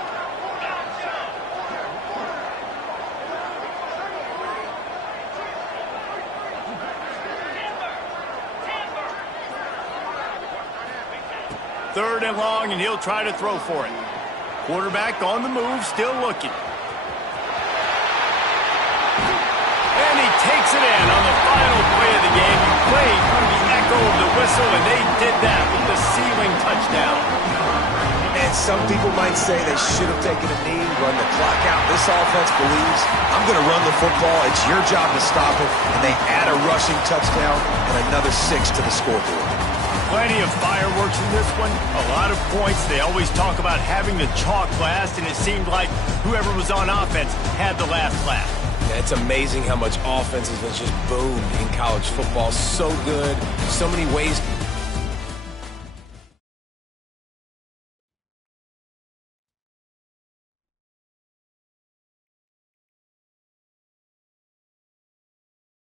Third and long, and he'll try to throw for it. Quarterback on the move, still looking. And he takes it in on the final play of the game. He played through the echo of the whistle, and they did that with the ceiling touchdown. And some people might say they should have taken a knee, run the clock out. This offense believes, I'm going to run the football. It's your job to stop it. And they add a rushing touchdown and another 6 to the scoreboard. Plenty of fireworks in this one. A lot of points. They always talk about having the chalk last, and it seemed like whoever was on offense had the last laugh. It's amazing how much offense has just boomed in college football. So good. So many ways